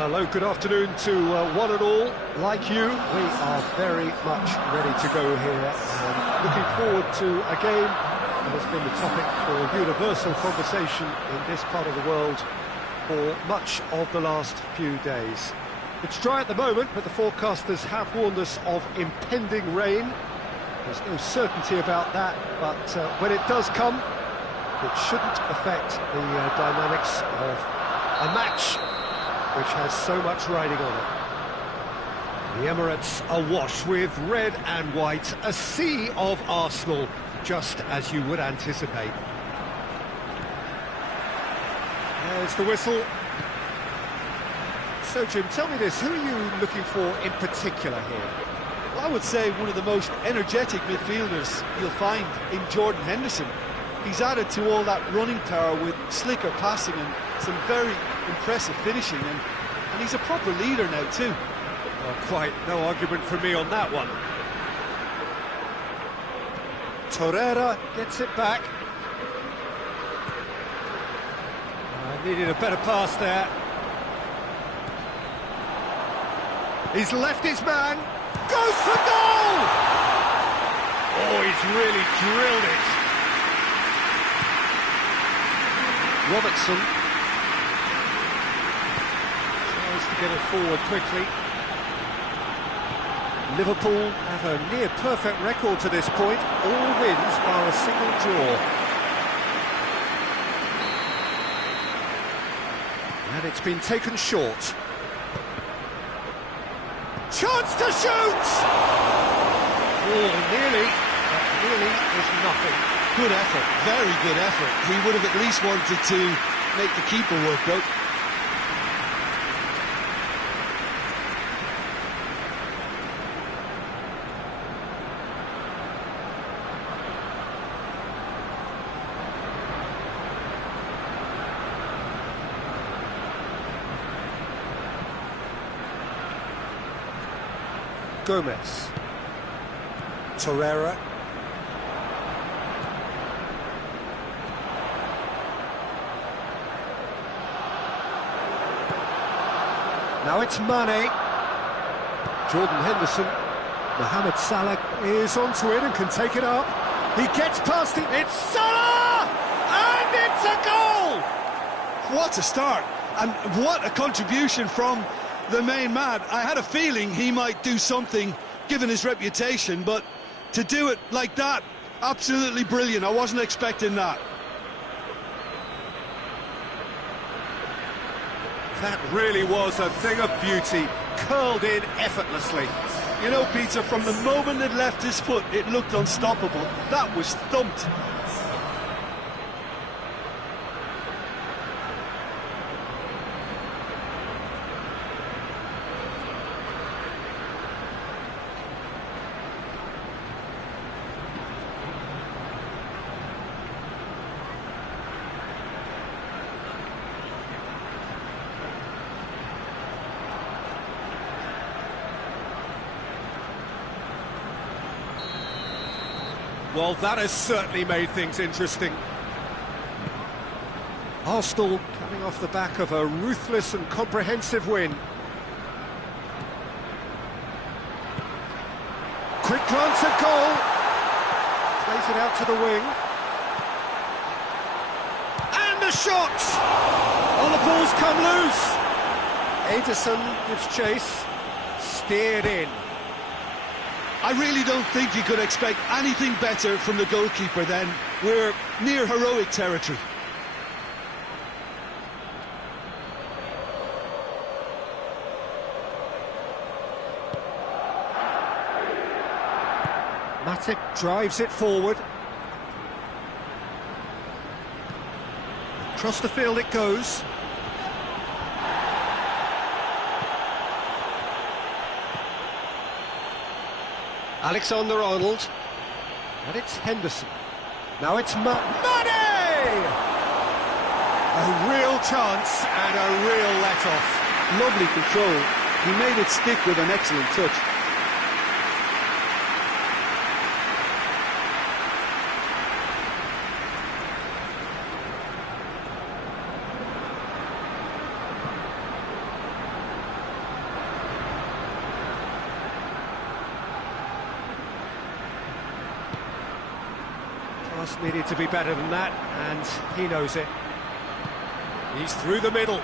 Hello, good afternoon to one and all. Like you, we are very much ready to go here and looking forward to a game that has been the topic for universal conversation in this part of the world for much of the last few days. It's dry at the moment, but the forecasters have warned us of impending rain. There's no certainty about that, but when it does come, it shouldn't affect the dynamics of a match which has so much riding on it. The Emirates awash with red and white, a sea of Arsenal, just as you would anticipate. There's the whistle. So, Jim, tell me this, who are you looking for in particular here? Well, I would say one of the most energetic midfielders you'll find in Jordan Henderson. He's added to all that running power with slicker passing and some very impressive finishing, and he's a proper leader now too. Well, quite no argument from me on that one. Torreira gets it back. Needed a better pass there. He's left his man. Goes for goal! Oh, he's really drilled it. Robertson tries to get it forward quickly. Liverpool have a near-perfect record to this point. All wins bar a single draw. And it's been taken short. Chance to shoot! Oh, nearly. But nearly is nothing. Good effort, very good effort. He would have at least wanted to make the keeper work though. Gomez. Torreira. Now it's Mane. Jordan Henderson. Mohamed Salah is onto it and can take it up. He gets past it. It's Salah! And it's a goal! What a start, and what a contribution from the main man. I had a feeling he might do something, given his reputation, but to do it like that, absolutely brilliant. I wasn't expecting that. That really was a thing of beauty, curled in effortlessly. You know, Peter, from the moment it left his foot, it looked unstoppable. That was thumped. Well, that has certainly made things interesting. Arsenal coming off the back of a ruthless and comprehensive win. Quick glance at goal. Plays it out to the wing. And the shot! Oh, the ball's come loose. Ederson gives chase. Steered in. I really don't think you could expect anything better from the goalkeeper then. We're near heroic territory. Matic drives it forward. Across the field it goes. Alexander-Arnold, and it's Henderson. Now it's Mane! A real chance and a real let-off. Lovely control. He made it stick with an excellent touch. Pass needed to be better than that, and he knows it. He's through the middle.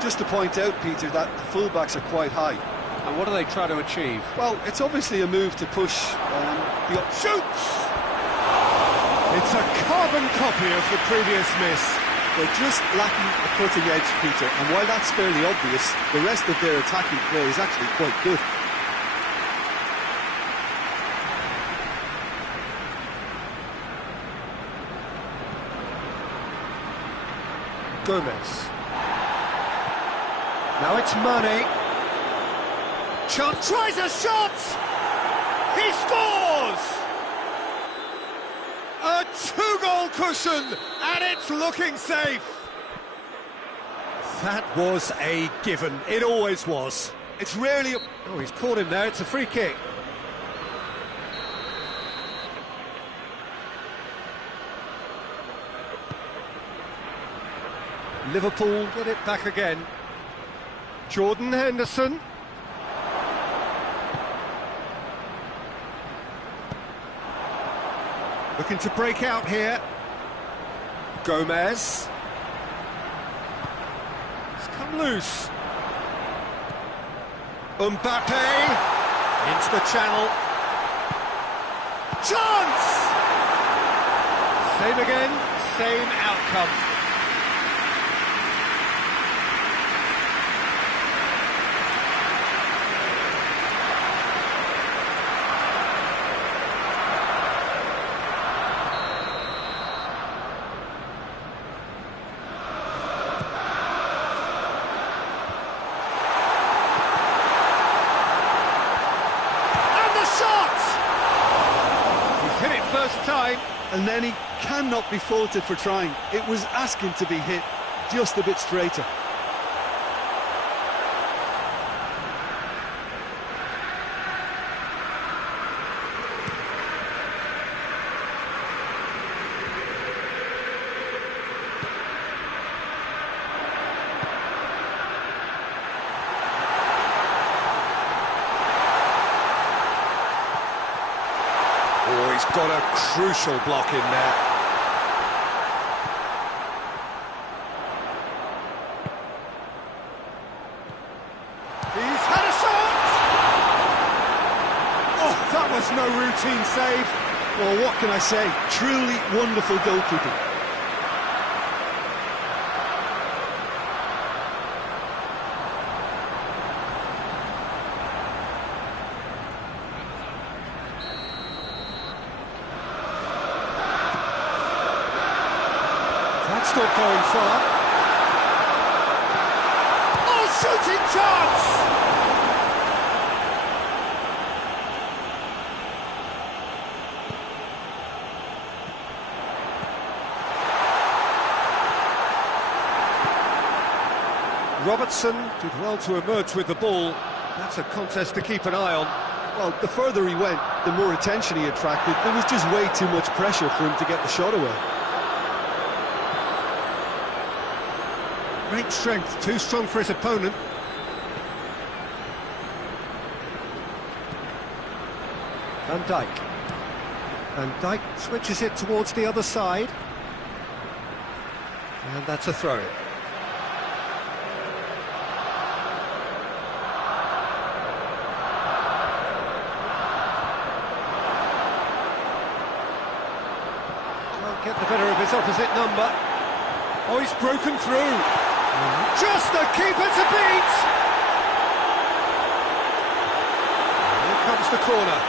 Just to point out, Peter, that the fullbacks are quite high. And what are they trying to achieve? Well, it's obviously a move to push the... Shoots! It's a carbon copy of the previous miss. They're just lacking a cutting edge, Peter, and while that's fairly obvious, the rest of their attacking play is actually quite good. Gomez. Now it's Mane. Chance, tries a shot! He scores! A two-goal cushion, and it's looking safe. That was a given. It always was. It's rarely... Oh, he's caught him there. It's a free kick. Liverpool get it back again. Jordan Henderson. Looking to break out here. Gomez. It's come loose. Mbappe. Into the channel. Chance! Same again, same outcome. First time. And then he cannot be faulted for trying. It was asking to be hit just a bit straighter. Oh, he's got a crucial block in there. He's had a shot! Oh, that was no routine save. Well, what can I say? Truly wonderful goalkeeping. That's not going far. Oh, shooting chance! Robertson did well to emerge with the ball. That's a contest to keep an eye on. Well, the further he went, the more attention he attracted. There was just way too much pressure for him to get the shot away. Great strength, too strong for his opponent. Van Dijk. Van Dijk switches it towards the other side. And that's a throw. Can't get the better of his opposite number. Oh, he's broken through. Just the keeper to beat! Here comes the corner.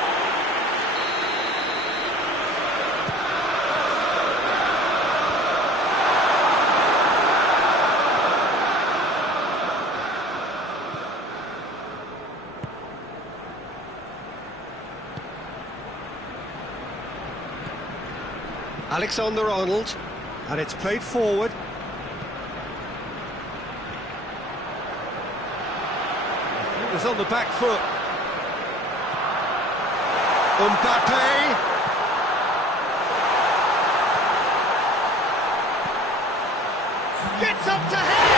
Alexander-Arnold, and it's played forward. It was on the back foot. Mbappe. Gets up to head.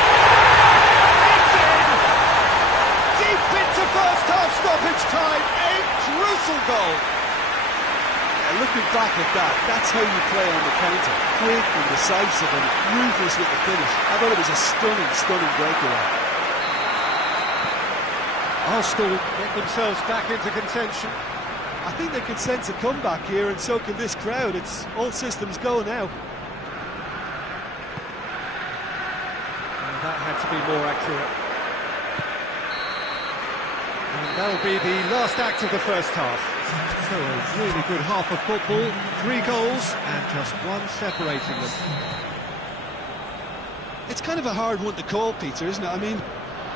It's in. Deep into first half stoppage time. A crucial colossal goal. Yeah, looking back at that, that's how you play on the counter. Quick and decisive and ruthless with the finish. I thought it was a stunning, stunning breakaway. Arsenal get themselves back into contention. I think they can sense a comeback here, and so can this crowd. It's all systems go now. That had to be more accurate. And that'll be the last act of the first half. So a really good half of football, 3 goals and just one separating them. It's kind of a hard one to call, Peter, isn't it? I mean,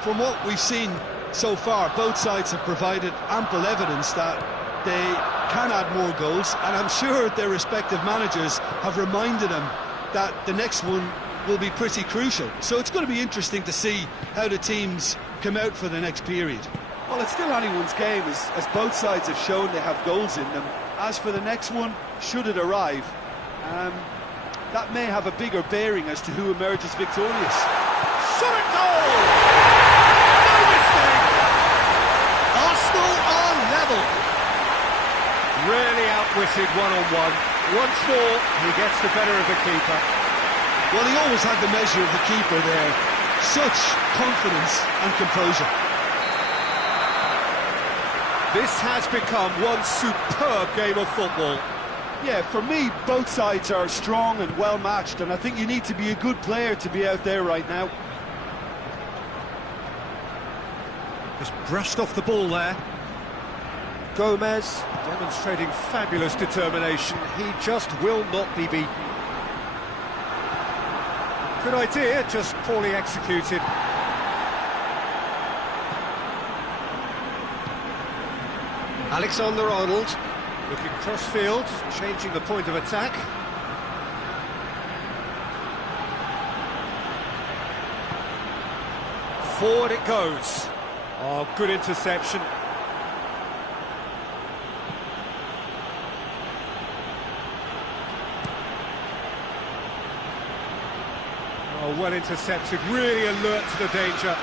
from what we've seen so far, both sides have provided ample evidence that they can add more goals, and I'm sure their respective managers have reminded them that the next one will be pretty crucial. So it's going to be interesting to see how the teams come out for the next period. Well, it's still anyone's game, as both sides have shown they have goals in them. As for the next one, should it arrive, that may have a bigger bearing as to who emerges victorious. Shot at goal! No mistake! Arsenal are level. Really outwitted one-on-one. Once more, he gets the better of the keeper. Well, he always had the measure of the keeper there. Such confidence and composure. This has become one superb game of football. Yeah, for me, both sides are strong and well-matched, and I think you need to be a good player to be out there right now. Just brushed off the ball there. Gomez demonstrating fabulous determination. He just will not be beaten. Good idea, just poorly executed. Alexander-Arnold looking cross-field, changing the point of attack. Forward it goes. Oh, good interception. Oh, well intercepted, really alert to the danger.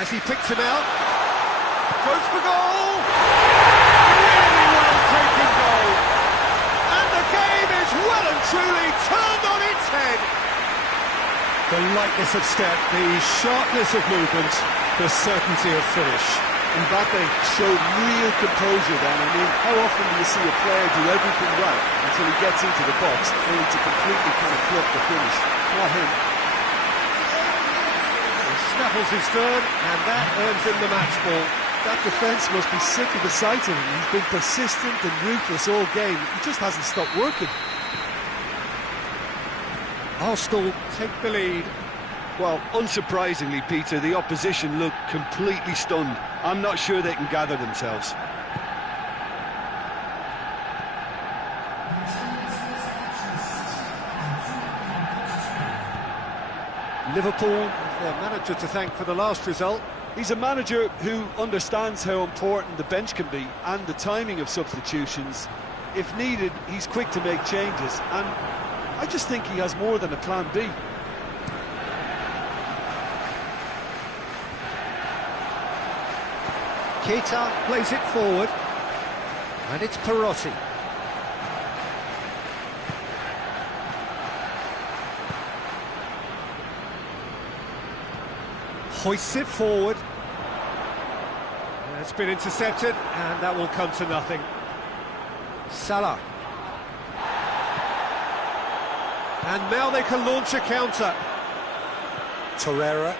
Has he picked him out? Goes for goal! Really well taken goal! And the game is well and truly turned on its head! The lightness of step, the sharpness of movement, the certainty of finish. Mbappe showed real composure then. I mean, how often do you see a player do everything right until he gets into the box, only to completely kind of fluff the finish? Not him. He snaffles his third, and that earns him the match ball. That defence must be sick of the sight of him. He's been persistent and ruthless all game. He just hasn't stopped working. Arsenal take the lead. Well, unsurprisingly, Peter, the opposition look completely stunned. I'm not sure they can gather themselves. Liverpool have their manager to thank for the last result. He's a manager who understands how important the bench can be and the timing of substitutions. If needed, he's quick to make changes, and I just think he has more than a plan B. Keita plays it forward, and it's Perotti. Hoists it forward. It's been intercepted, and that will come to nothing. Salah. And now they can launch a counter. Torreira.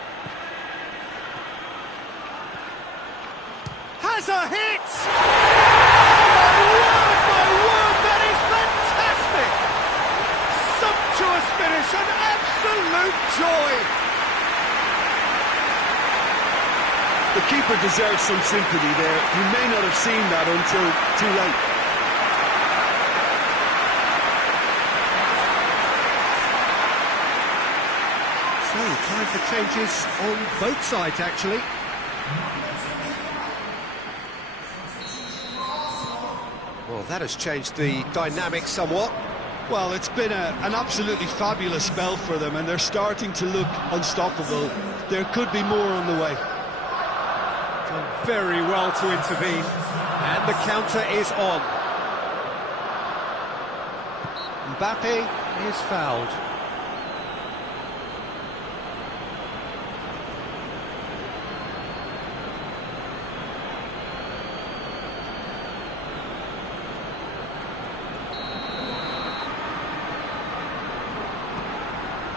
Has a hit! My word, that is fantastic! Sumptuous finish, an absolute joy! The keeper deserves some sympathy there. You may not have seen that until too late. So, time for changes on both sides, actually. Well, that has changed the dynamic somewhat. Well, it's been an absolutely fabulous spell for them, and they're starting to look unstoppable. There could be more on the way. Done very well to intervene. And the counter is on. Mbappe is fouled.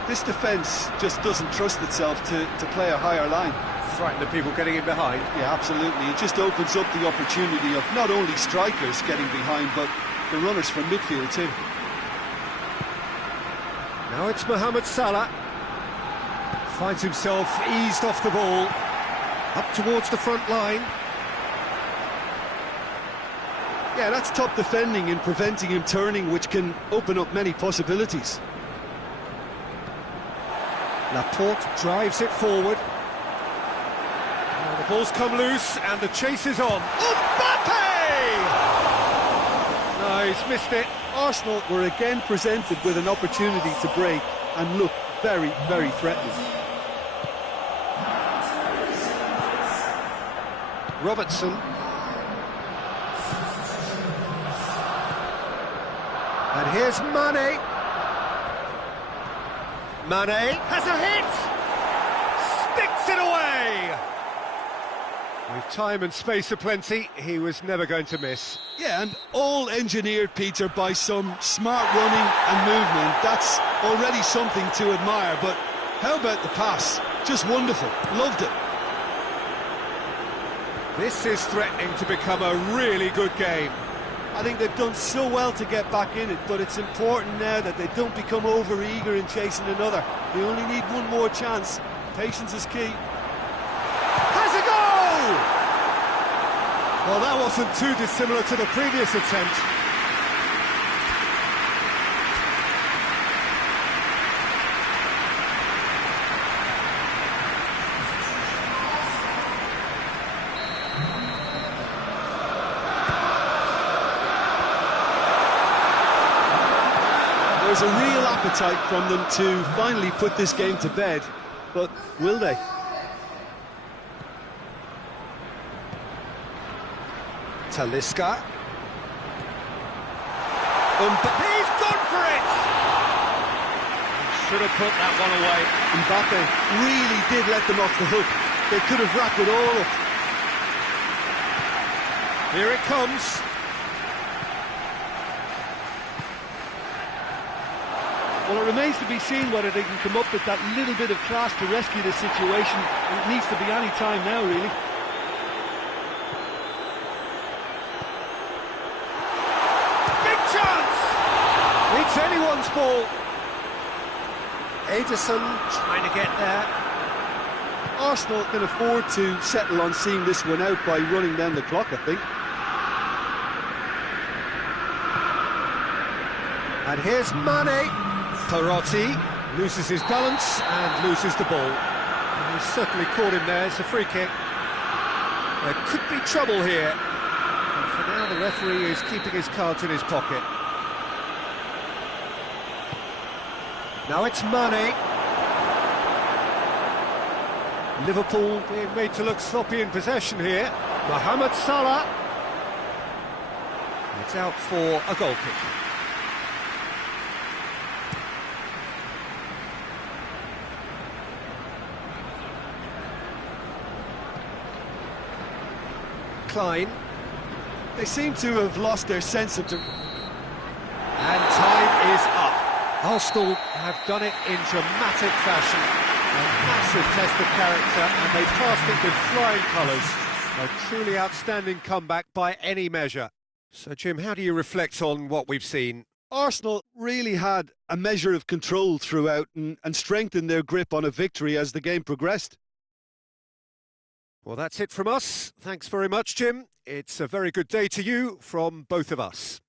This defence just doesn't trust itself to play a higher line. Frighten the people getting in behind. Yeah, absolutely. It just opens up the opportunity of not only strikers getting behind, but the runners from midfield too. Now it's Mohamed Salah. Finds himself eased off the ball. Up towards the front line. Yeah, that's top defending and preventing him turning, which can open up many possibilities. Laporte drives it forward. The ball's come loose and the chase is on. Mbappe! No, he's missed it. Arsenal were again presented with an opportunity to break and look very, very threatening. Robertson. And here's Mane. Mane has a hit! Sticks it away! With time and space aplenty, he was never going to miss. Yeah, and all engineered, Peter, by some smart running and movement. That's already something to admire, but how about the pass? Just wonderful. Loved it. This is threatening to become a really good game. I think they've done so well to get back in it, but it's important now that they don't become over-eager in chasing another. They only need one more chance. Patience is key. Has a goal! Well, that wasn't too dissimilar to the previous attempt. There's a real appetite from them to finally put this game to bed, but will they? Talisca. He's gone for it! Should have put that one away. Mbappe really did let them off the hook. They could have wrapped it all up. Here it comes. Well, it remains to be seen whether they can come up with that little bit of class to rescue this situation. It needs to be any time now, really. Big chance! It's anyone's ball. Ederson trying to get there. Arsenal can afford to settle on seeing this one out by running down the clock, I think. And here's Mane. Perotti loses his balance and loses the ball. And he's certainly caught him there. It's a free kick. There could be trouble here. And for now, the referee is keeping his cards in his pocket. Now it's Mane. Liverpool being made to look sloppy in possession here. Mohamed Salah. It's out for a goal kick. Klein. They seem to have lost their sense of... And time is up. Arsenal have done it in dramatic fashion. A massive test of character, and they passed it with flying colours. A truly outstanding comeback by any measure. So, Jim, how do you reflect on what we've seen? Arsenal really had a measure of control throughout and strengthened their grip on a victory as the game progressed. Well, that's it from us. Thanks very much, Jim. It's a very good day to you from both of us.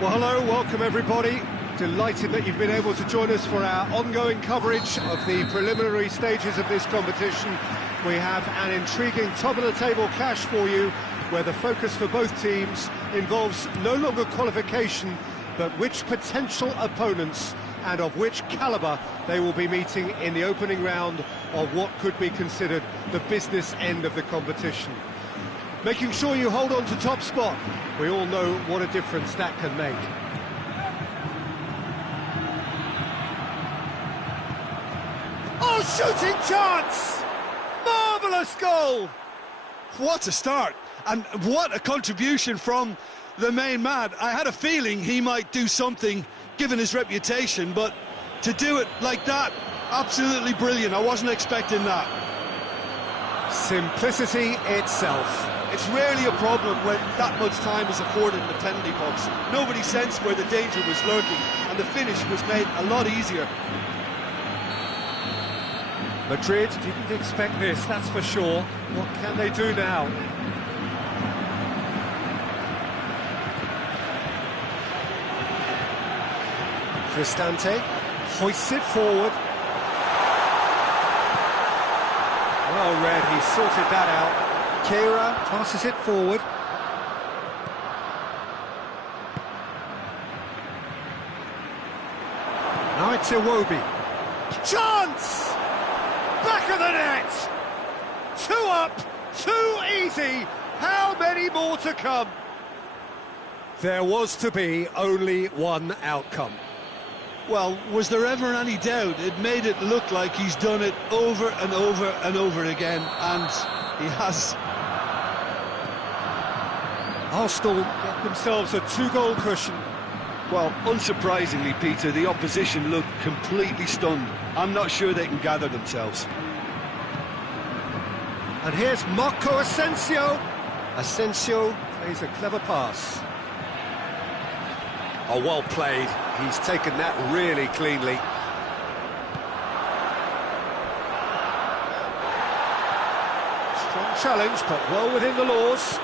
Well, hello, welcome everybody. Delighted that you've been able to join us for our ongoing coverage of the preliminary stages of this competition. We have an intriguing top-of-the-table clash for you, where the focus for both teams involves no longer qualification, but which potential opponents and of which calibre they will be meeting in the opening round of what could be considered the business end of the competition. Making sure you hold on to top spot. We all know what a difference that can make. Oh, shooting chance! Marvellous goal! What a start, and what a contribution from the main man. I had a feeling he might do something, given his reputation, but to do it like that, absolutely brilliant. I wasn't expecting that. Simplicity itself. It's rarely a problem when that much time is afforded in the penalty box. Nobody sensed where the danger was lurking, and the finish was made a lot easier. Madrid didn't expect this, that's for sure. What can they do now? Cristante hoists it forward. Well read, he sorted that out. Kira passes it forward. Now it's Iwobi. Chance! Back of the net! 2 up, 2 easy. How many more to come? There was to be only one outcome. Well, was there ever any doubt? It made it look like he's done it over and over and over again, and he has. Arsenal get themselves a 2-goal cushion. Well, unsurprisingly, Peter, the opposition looked completely stunned. I'm not sure they can gather themselves. And here's Marco Asensio. Asensio plays a clever pass. Oh, well played. He's taken that really cleanly. Strong challenge, but well within the laws.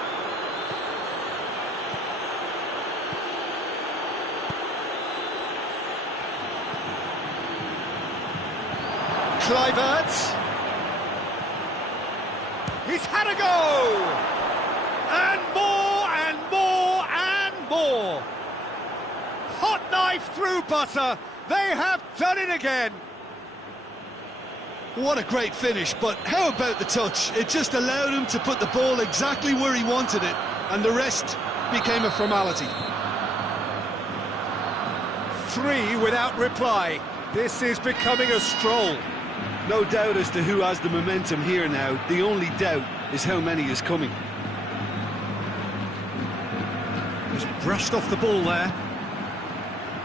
Kluivert. He's had a go! And more, and more, and more! Hot knife through butter. They have done it again. What a great finish, but how about the touch? It just allowed him to put the ball exactly where he wanted it, and the rest became a formality. 3 without reply. This is becoming a stroll. No doubt as to who has the momentum here now. The only doubt is how many is coming. Just brushed off the ball there.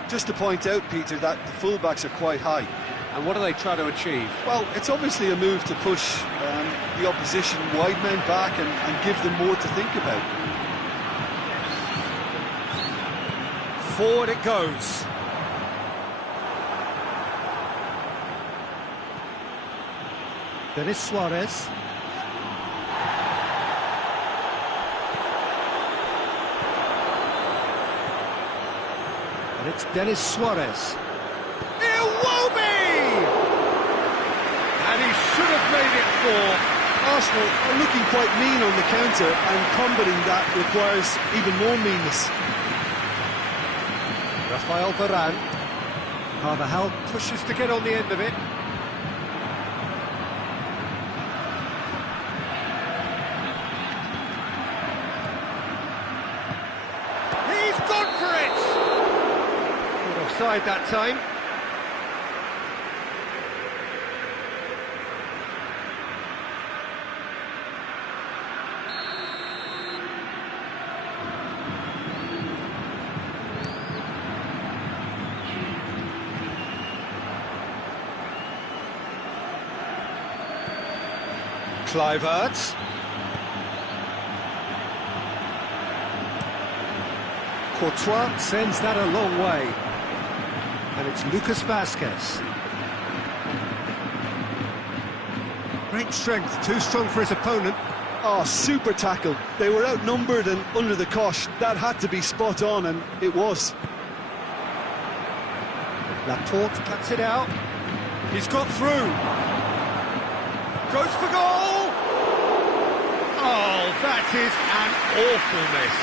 Just to point out, Peter, that the fullbacks are quite high. And what are they trying to achieve? Well, it's obviously a move to push the opposition wide men back and give them more to think about. Forward it goes. Denis Suarez. And it's Denis Suarez. Iwobi! And he should have made it 4. Arsenal are looking quite mean on the counter, and combating that requires even more meanness. Rafael Varane. Carvajal pushes to get on the end of it. He's gone for it! Good offside that time. Kluivert. Courtois sends that a long way. And it's Lucas Vazquez. Great strength, too strong for his opponent. Oh, super tackle. They were outnumbered and under the cosh. That had to be spot on, and it was. Laporte cuts it out. He's got through. Goes for goal! Oh, that is an awful miss.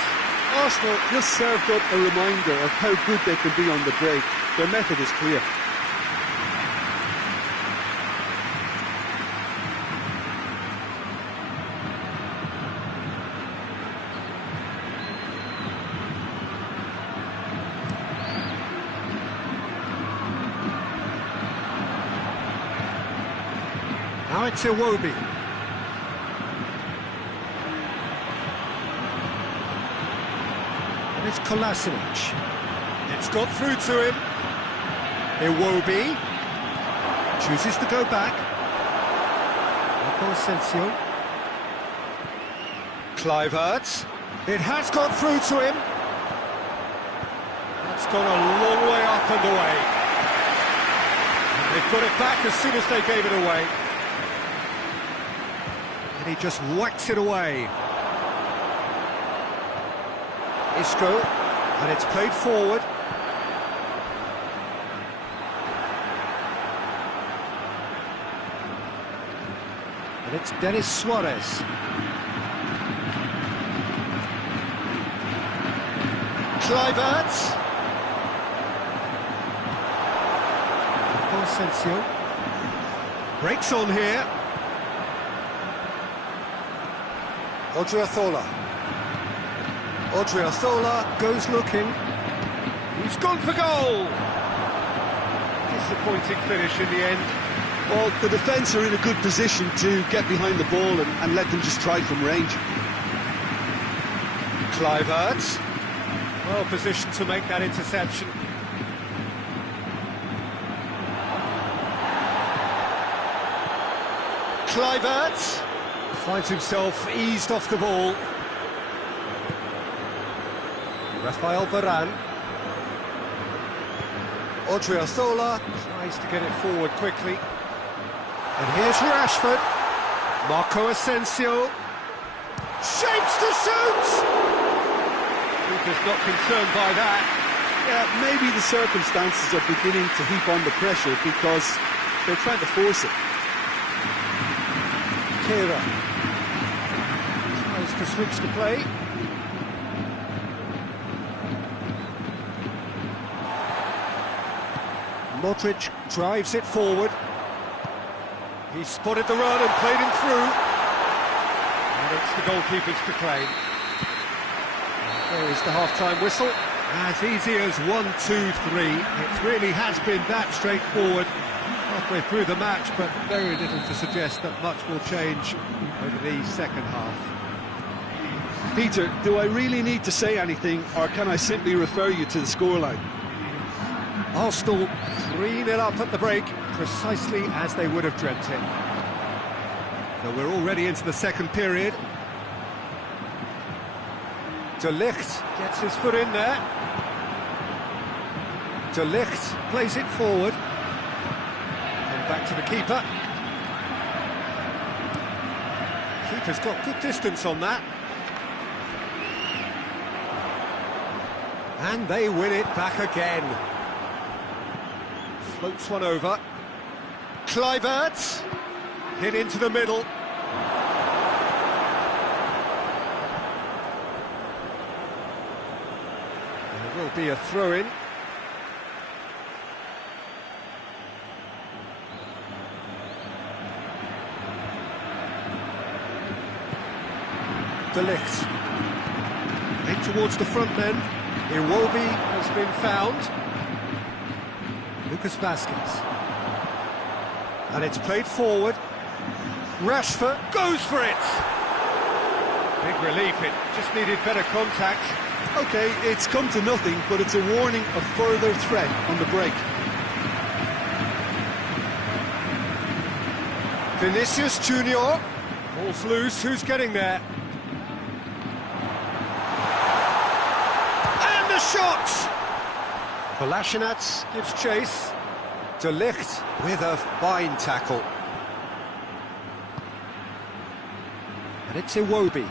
Arsenal just served up a reminder of how good they can be on the break. Their method is clear. Now it's Iwobi. And it's Kolasinac. It's got through to him. Iwobi chooses to go back. Marco Asensio. Kluivert. It has got through to him. That's gone a long way up and away. And they've got it back as soon as they gave it away. And he just whacks it away. Isco, and it's played forward. And it's Denis Suarez. Kluivert. Asensio. Breaks on here. Odriozola. Odriozola goes looking. He's gone for goal! Disappointing finish in the end. Well, the defence are in a good position to get behind the ball and let them just try from range. Kluivert. Well positioned to make that interception. Kluivert finds himself eased off the ball. Rafael Varane. Odriozola tries to get it forward quickly. And here's Rashford. Marco Asensio. Shapes to shoot! Keeper's not concerned by that. Yeah, maybe the circumstances are beginning to heap on the pressure because they're trying to force it. Kira tries to switch the play. Modric drives it forward. He spotted the run and played him through. And it's the goalkeepers to claim. There is the half-time whistle. As easy as 1, 2, 3. It really has been that straightforward halfway through the match, but very little to suggest that much will change over the second half. Peter, do I really need to say anything, or can I simply refer you to the scoreline? Arsenal 3-0 up at the break, precisely as they would have dreamt it. So we're already into the second period. De Ligt gets his foot in there. De Ligt plays it forward. And back to the keeper. Keeper's got good distance on that. And they win it back again. Floats one over. Kluivert hit into the middle. And there will be a throw-in. De Ligt. In towards the front men. Iwobi has been found. Lucas Vazquez. And it's played forward. Rashford goes for it. Big relief, it just needed better contact. OK, it's come to nothing, but it's a warning of further threat on the break. Vinicius Junior. Ball's loose, who's getting there? And the shot! Kolasinac gives chase. De Ligt with a fine tackle. And it's Iwobi.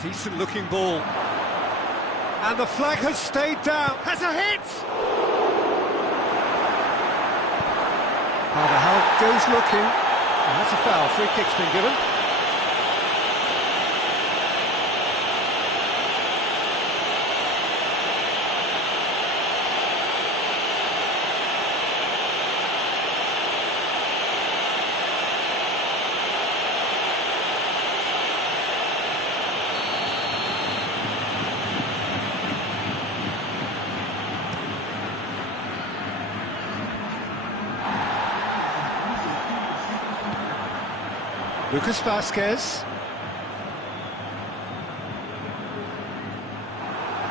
Decent looking ball. And the flag has stayed down. Has a hit! Carvajal goes looking. And that's a foul. Free kick's been given. Lucas Vázquez.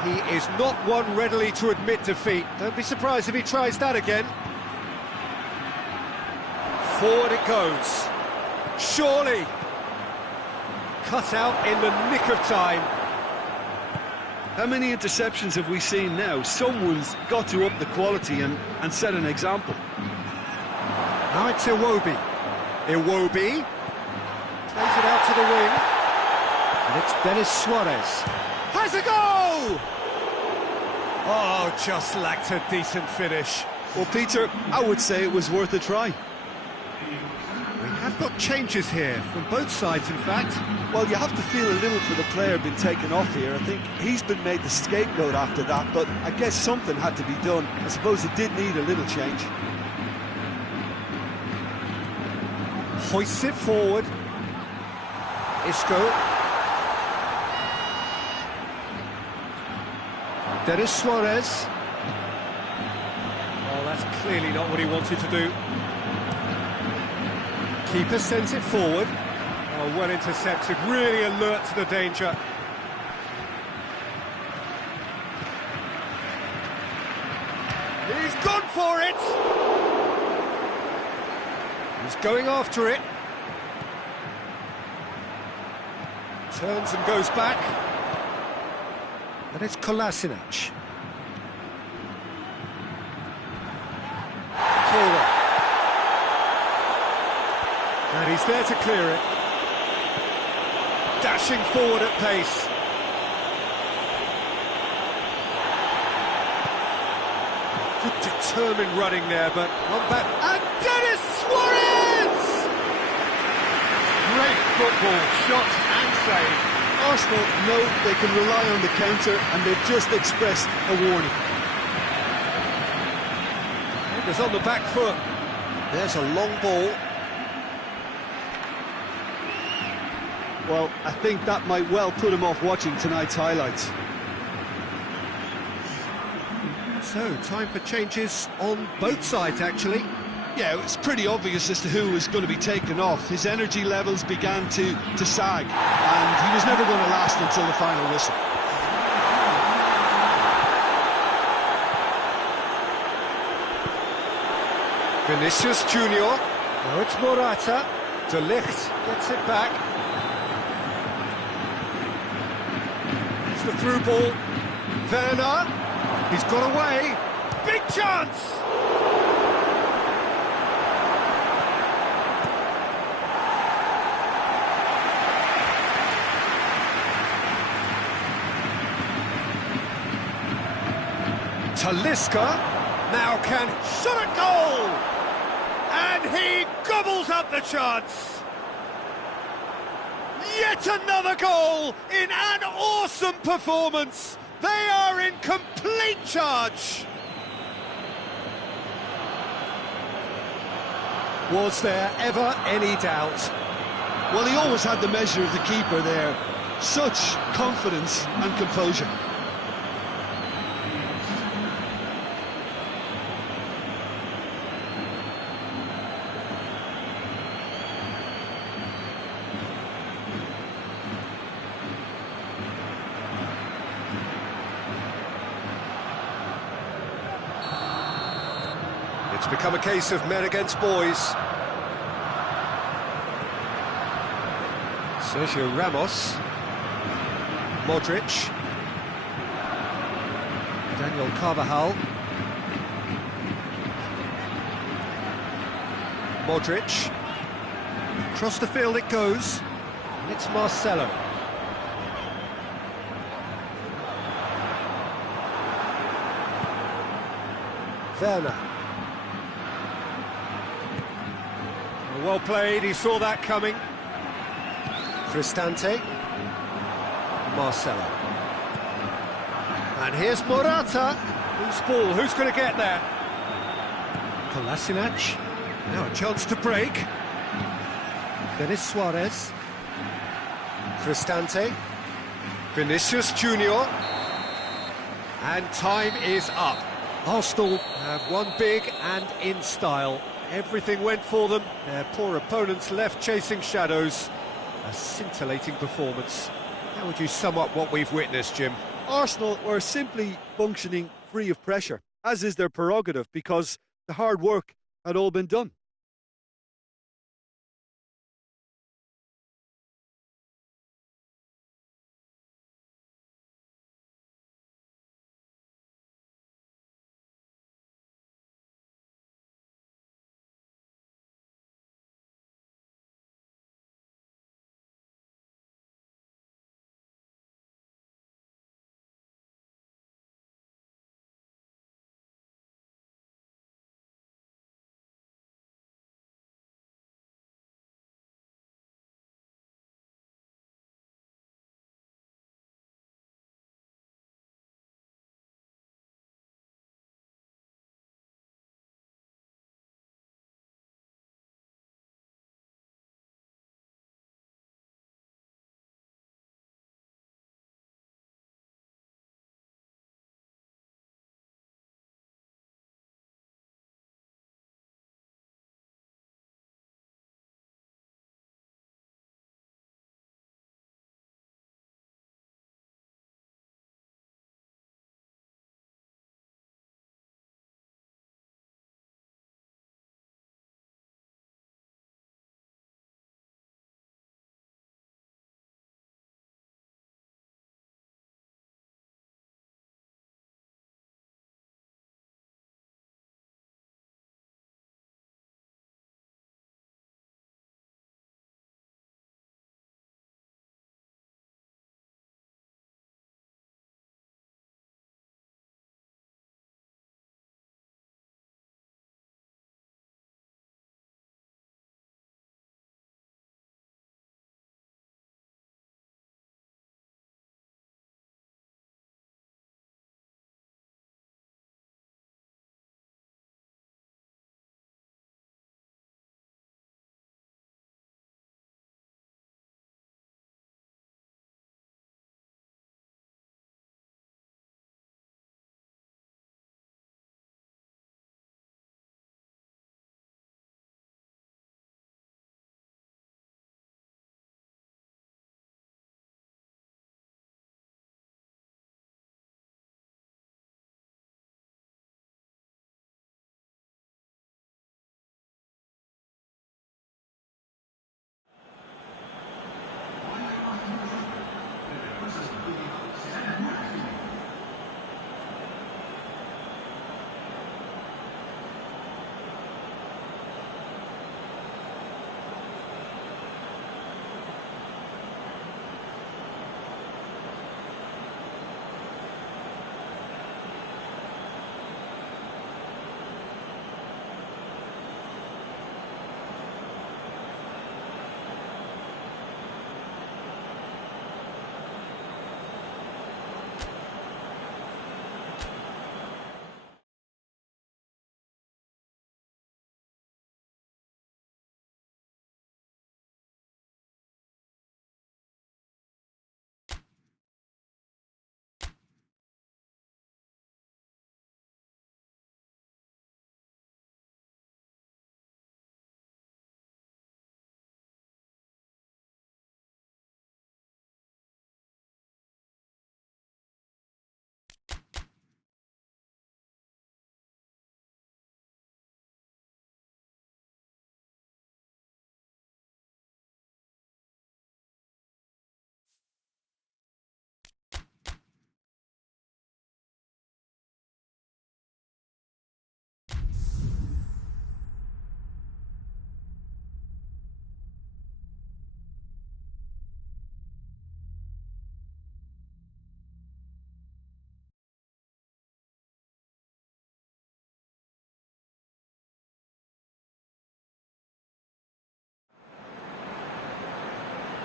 He is not one readily to admit defeat. Don't be surprised if he tries that again. Forward it goes. Surely. Cut out in the nick of time. How many interceptions have we seen now? Someone's got to up the quality and set an example. Now it's Iwobi. Iwobi. Plays it out to the wing. And it's Denis Suarez. Has a go! Oh, just lacked a decent finish. Well, Peter, I would say it was worth a try. We have got changes here, from both sides, in fact. Well, you have to feel a little for the player being taken off here. I think he's been made the scapegoat after that, but I guess something had to be done. I suppose it did need a little change. Hoists it forward. Isco. Denis Suarez. Oh, that's clearly not what he wanted to do. Keeper sends it forward. Oh, well intercepted, really alert to the danger. He's gone for it! He's going after it. Turns and goes back. And it's Kolasinac. Forward. And he's there to clear it. Dashing forward at pace. Good determined running there, but one back. And Denis Suarez! Great football, shot and save. Arsenal know they can rely on the counter, and they've just expressed a warning. Defenders on the back foot. There's a long ball. Well, I think that might well put him off watching tonight's highlights. So, time for changes on both sides, actually. Yeah, it's pretty obvious as to who was going to be taken off. His energy levels began to sag, and he was never going to last until the final whistle. Vinicius Junior. Now it's Morata. De Ligt gets it back. It's the through ball. Werner. He's got away. Big chance! Talisca now can shot a goal! And he gobbles up the chance! Yet another goal in an awesome performance! They are in complete charge! Was there ever any doubt? Well, he always had the measure of the keeper there. Such confidence and composure. It's become a case of men against boys. Sergio Ramos. Modric. Daniel Carvajal. Modric. Across the field it goes. And it's Marcelo. Werner. Well played, he saw that coming. Cristante. Marcelo. And here's Morata. Loose ball, who's going to get there? Kolasinac. Now a chance to break. Denis Suarez. Cristante. Vinicius Junior. And time is up. Arsenal have won big and in style. Everything went for them. Their poor opponents left chasing shadows. A scintillating performance. How would you sum up what we've witnessed, Jim? Arsenal were simply functioning free of pressure, as is their prerogative, because the hard work had all been done.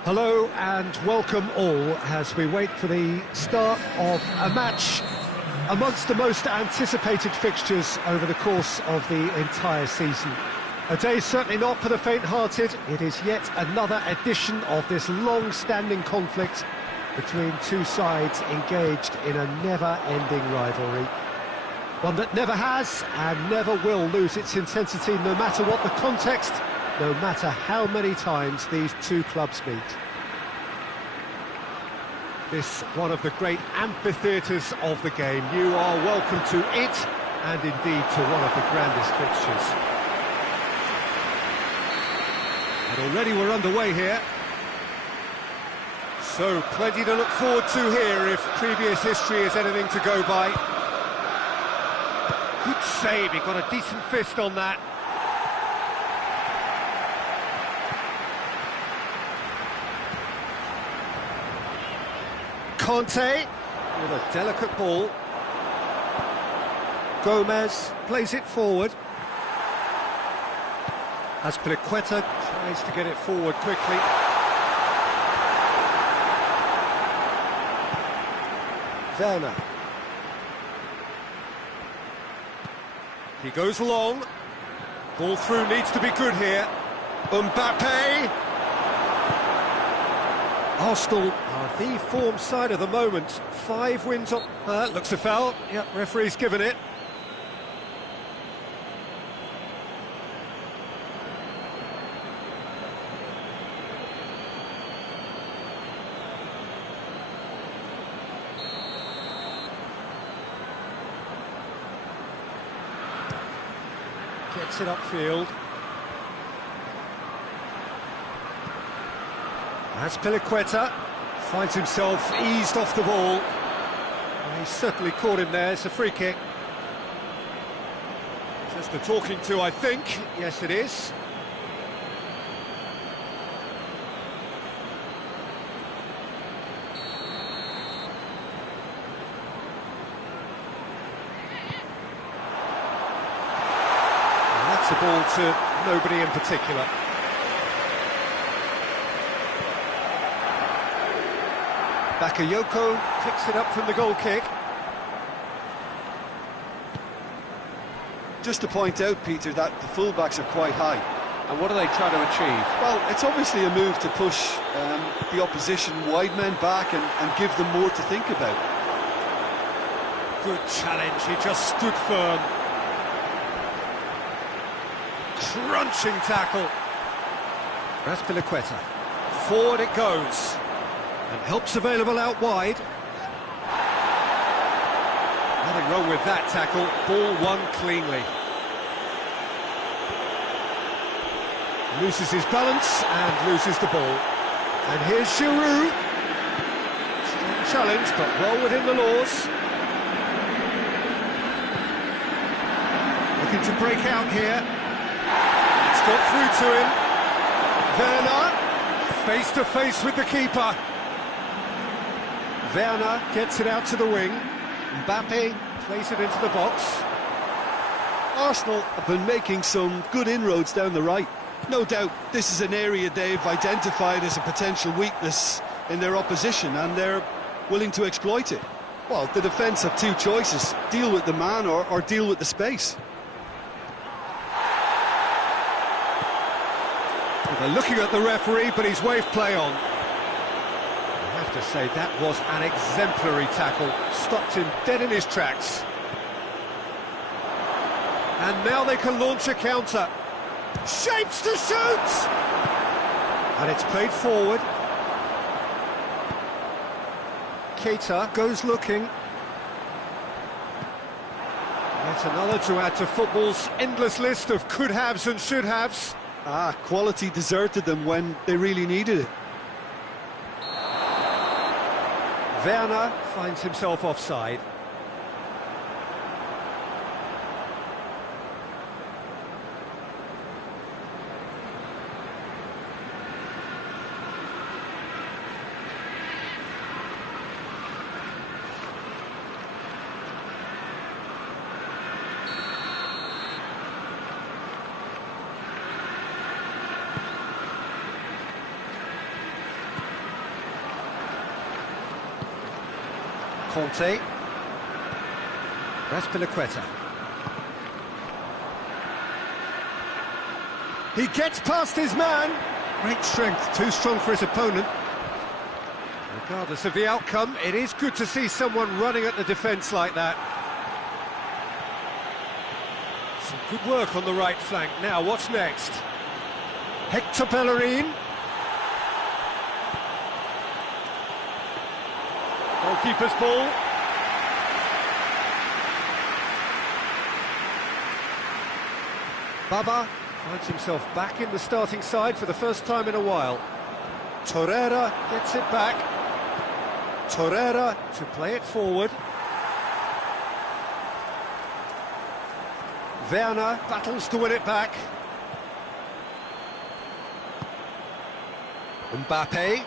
Hello and welcome all as we wait for the start of a match amongst the most anticipated fixtures over the course of the entire season. A day certainly not for the faint-hearted. It is yet another edition of this long-standing conflict between two sides engaged in a never-ending rivalry. One that never has and never will lose its intensity no matter what the context, no matter how many times these two clubs meet. This one of the great amphitheatres of the game. You are welcome to it, and indeed to one of the grandest fixtures. And already we're underway here. So, plenty to look forward to here if previous history is anything to go by. Good save, he got a decent fist on that. Conte with a delicate ball. Gomez plays it forward. Azpilicueta tries to get it forward quickly. Werner. He goes long. Ball through needs to be good here. Mbappe. Arsenal are the form side of the moment. 5 wins on... looks a foul. Yep, referee's given it. Gets it upfield. Azpilicueta finds himself eased off the ball. He's certainly caught him there. It's a free kick. Just a talking to, I think. Yes, it is. And that's a ball to nobody in particular. Bakayoko picks it up from the goal kick. Just to point out, Peter, that the fullbacks are quite high. And what are they trying to achieve? Well, it's obviously a move to push the opposition wide men back and give them more to think about. Good challenge, he just stood firm. Crunching tackle. Azpilicueta. Forward it goes. And help's available out wide. Nothing wrong with that tackle. Ball won cleanly. Loses his balance and loses the ball. And here's Giroud. Strong challenge, but well within the laws. Looking to break out here. It's got through to him. Werner, face to face with the keeper. Werner gets it out to the wing. Mbappe plays it into the box. Arsenal have been making some good inroads down the right. No doubt this is an area they've identified as a potential weakness in their opposition, and they're willing to exploit it. Well, the defence have two choices: deal with the man or deal with the space. Well, they're looking at the referee, but he's waved play on. I have to say, that was an exemplary tackle. Stopped him dead in his tracks. And now they can launch a counter. Shapes to shoot! And it's played forward. Keita goes looking. Yet another to add to football's endless list of could-haves and should-haves. Quality deserted them when they really needed it. Werner finds himself offside. Conte. Raspilicueta. He gets past his man. Great strength, too strong for his opponent. Regardless of the outcome, it is good to see someone running at the defence like that. Some good work on the right flank. Now, what's next? Hector Bellerin. Goalkeeper's ball. Baba finds himself back in the starting side for the first time in a while. Torreira gets it back. Torreira to play it forward. Werner battles to win it back. Mbappe.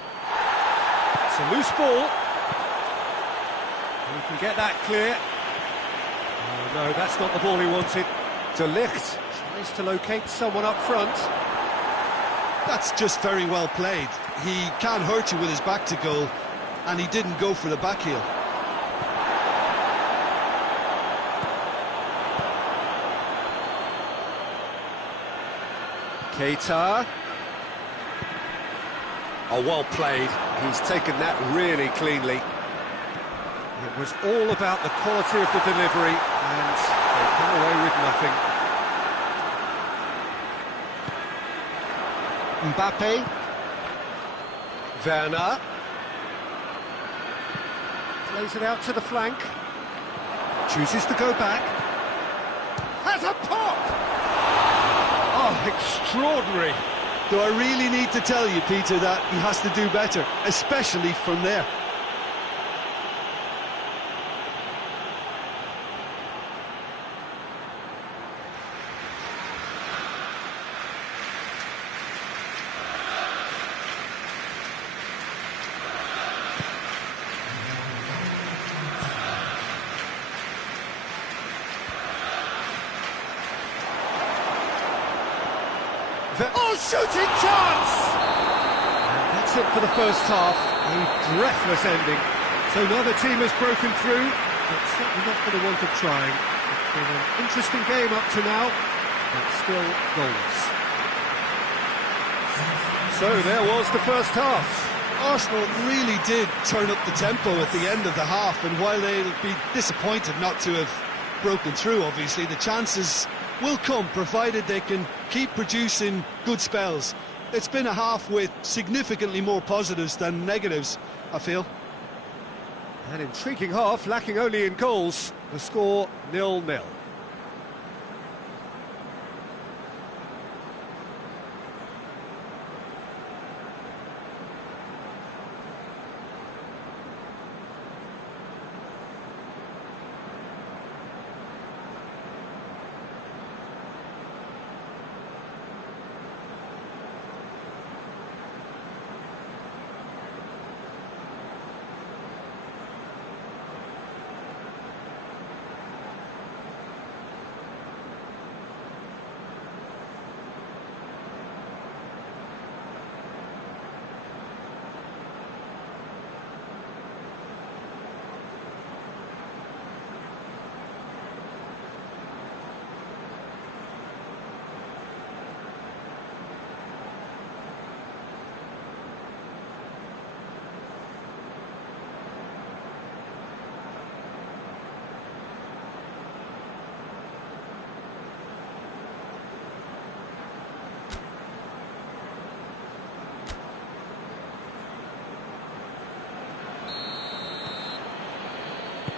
It's a loose ball. He can get that clear. Oh no, that's not the ball he wanted. De Ligt tries to locate someone up front. That's just very well played. He can't hurt you with his back to goal, and he didn't go for the back heel. Keita. Oh, well played. He's taken that really cleanly. It was all about the quality of the delivery, and they come away with nothing. Mbappe. Werner. Plays it out to the flank. Chooses to go back. Has a pop! Oh, extraordinary. Do I really need to tell you, Peter, that he has to do better, especially from there? Oh, shooting chance! And that's it for the first half. A breathless ending. So neither team has broken through, but certainly not for the want of trying. It's been an interesting game up to now, but still goals. So there was the first half. Arsenal really did turn up the tempo at the end of the half, and while they'll be disappointed not to have broken through, obviously, the chances will come, provided they can keep producing good spells. It's been a half with significantly more positives than negatives, I feel. An intriguing half, lacking only in goals. The score 0-0.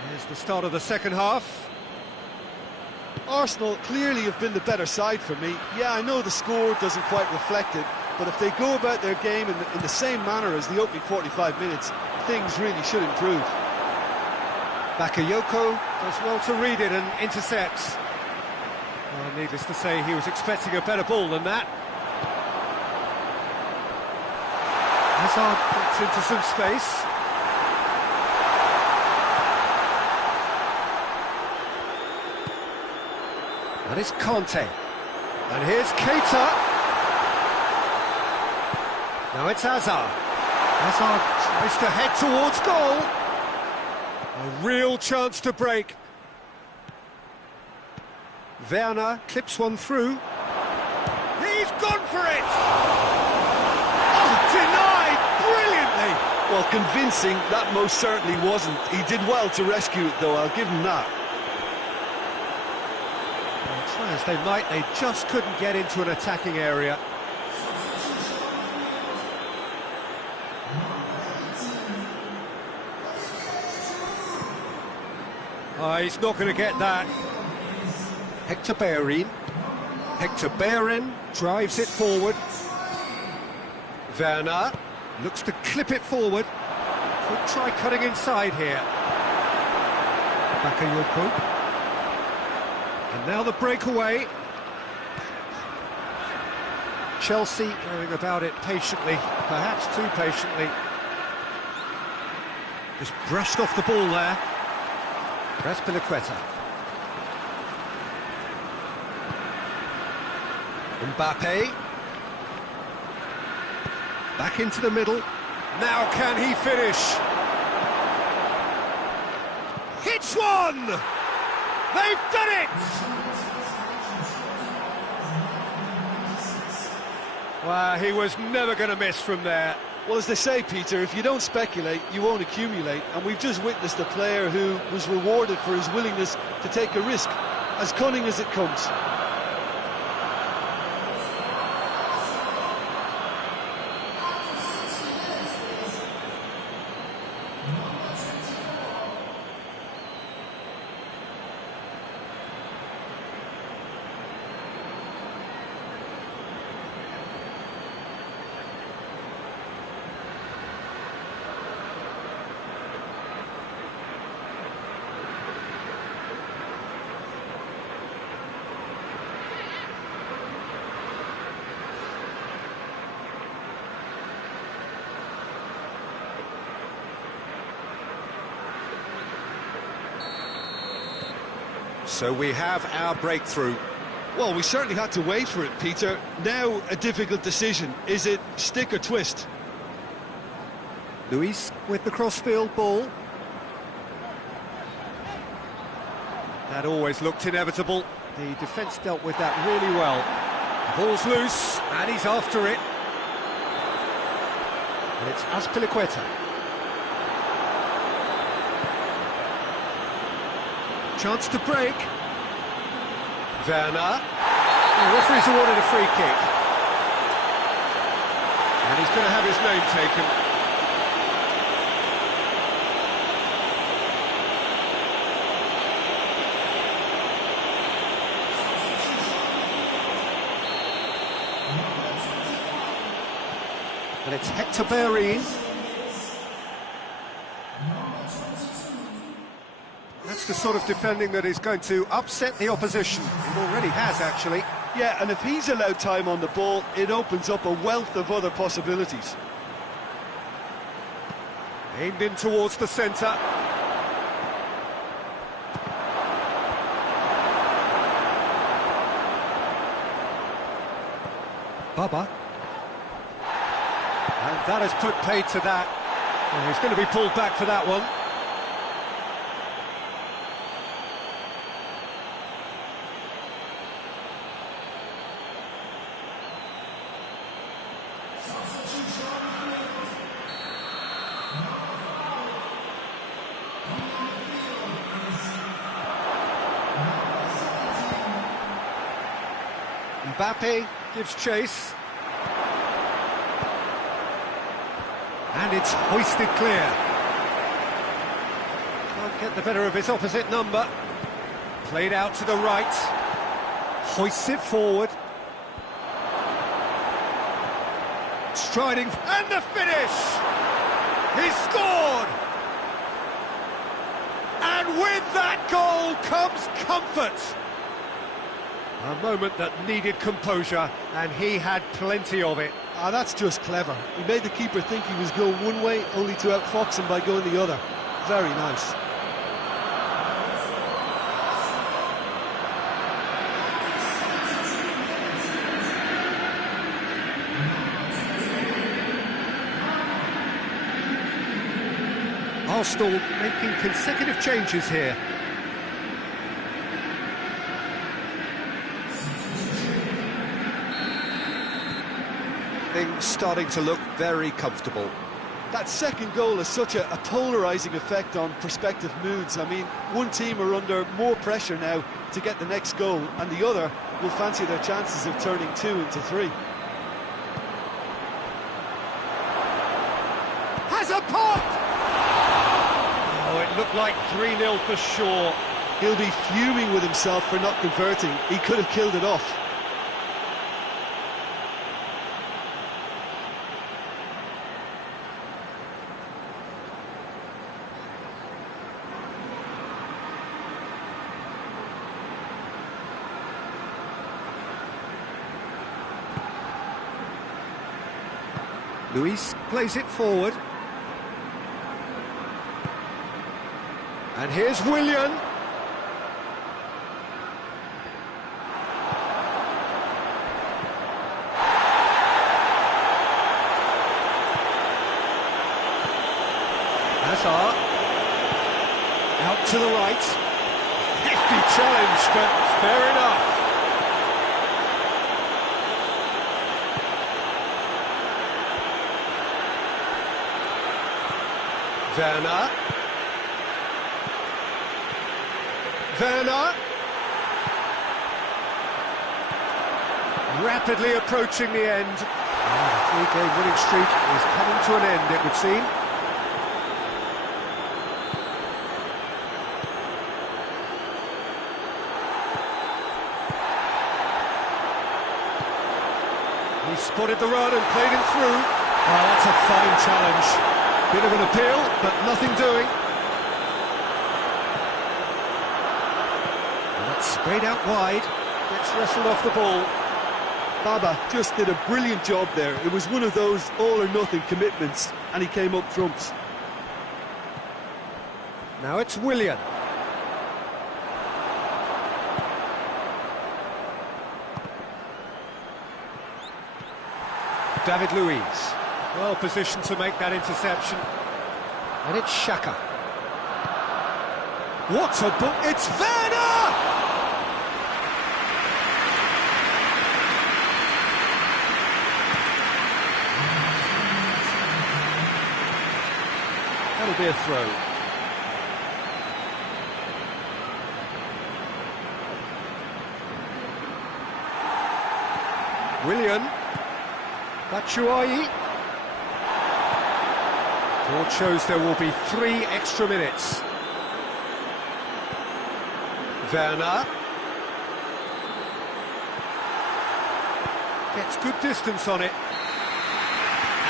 Here's the start of the second half. Arsenal clearly have been the better side for me. Yeah, I know the score doesn't quite reflect it, but if they go about their game in the same manner as the opening 45 minutes, things really should improve. Bakayoko does well to read it and intercepts. Well, needless to say, he was expecting a better ball than that. Hazard gets into some space. And it's Conte. And here's Keita. Now it's Hazard. Hazard tries to head towards goal. A real chance to break. Werner clips one through. He's gone for it! Oh, denied brilliantly! Well, convincing, that most certainly wasn't. He did well to rescue it, though, I'll give him that. Well, try as they might, they just couldn't get into an attacking area. Oh, he's not going to get that. Hector Bellerin. Hector Bellerin drives it forward. Werner looks to clip it forward. Could try cutting inside here. Bakayoko. And now the breakaway. Chelsea going about it patiently, perhaps too patiently. Just brushed off the ball there. Raspilicueta. Mbappe. Back into the middle. Now can he finish? Hits one! They've done it! Well, he was never going to miss from there. Well, as they say, Peter, if you don't speculate, you won't accumulate. And we've just witnessed a player who was rewarded for his willingness to take a risk, as cunning as it comes. So we have our breakthrough. Well, we certainly had to wait for it, Peter. Now a difficult decision. Is it stick or twist? Luis with the crossfield ball. That always looked inevitable. The defence dealt with that really well. The ball's loose, and he's after it. And it's Azpilicueta. Chance to break. Werner. The referee's awarded a free kick. And he's going to have his name taken. And it's Hector Bellerin. That's the sort of defending that is going to upset the opposition. It already has, actually. Yeah, and if he's allowed time on the ball, it opens up a wealth of other possibilities. Aimed in towards the centre. Baba. And that has put paid to that. Well, he's going to be pulled back for that one. Mbappe gives chase. And it's hoisted clear. Can't get the better of his opposite number. Played out to the right. Hoists it forward. Striding, and the finish! He's scored! And with that goal comes comfort. A moment that needed composure, and he had plenty of it. Ah, that's just clever. He made the keeper think he was going one way, only to outfox him by going the other. Very nice. Arsenal making consecutive changes here. Things starting to look very comfortable. That second goal has such a polarising effect on prospective moods. I mean, one team are under more pressure now to get the next goal, and the other will fancy their chances of turning 2 into 3. Has a pop! Oh, it looked like 3-0 for sure. He'll be fuming with himself for not converting. He could have killed it off. Luis plays it forward. And here's Willian. Hazard. Out to the right. Hefty challenge, but fair enough. Werner. Rapidly approaching the end. The three-game winning streak is coming to an end, it would seem. He spotted the run and played him through. Oh, that's a fine challenge. Bit of an appeal, but nothing doing. And that's sprayed out wide. Gets wrestled off the ball. Baba just did a brilliant job there. It was one of those all-or-nothing commitments, and he came up trumps. Now it's Willian. David Luiz. Well positioned to make that interception. And it's Xhaka. What a ball! It's Werner! That'll be a throw. Willian. Batshuayi. Board shows there will be 3 extra minutes. Werner. Gets good distance on it.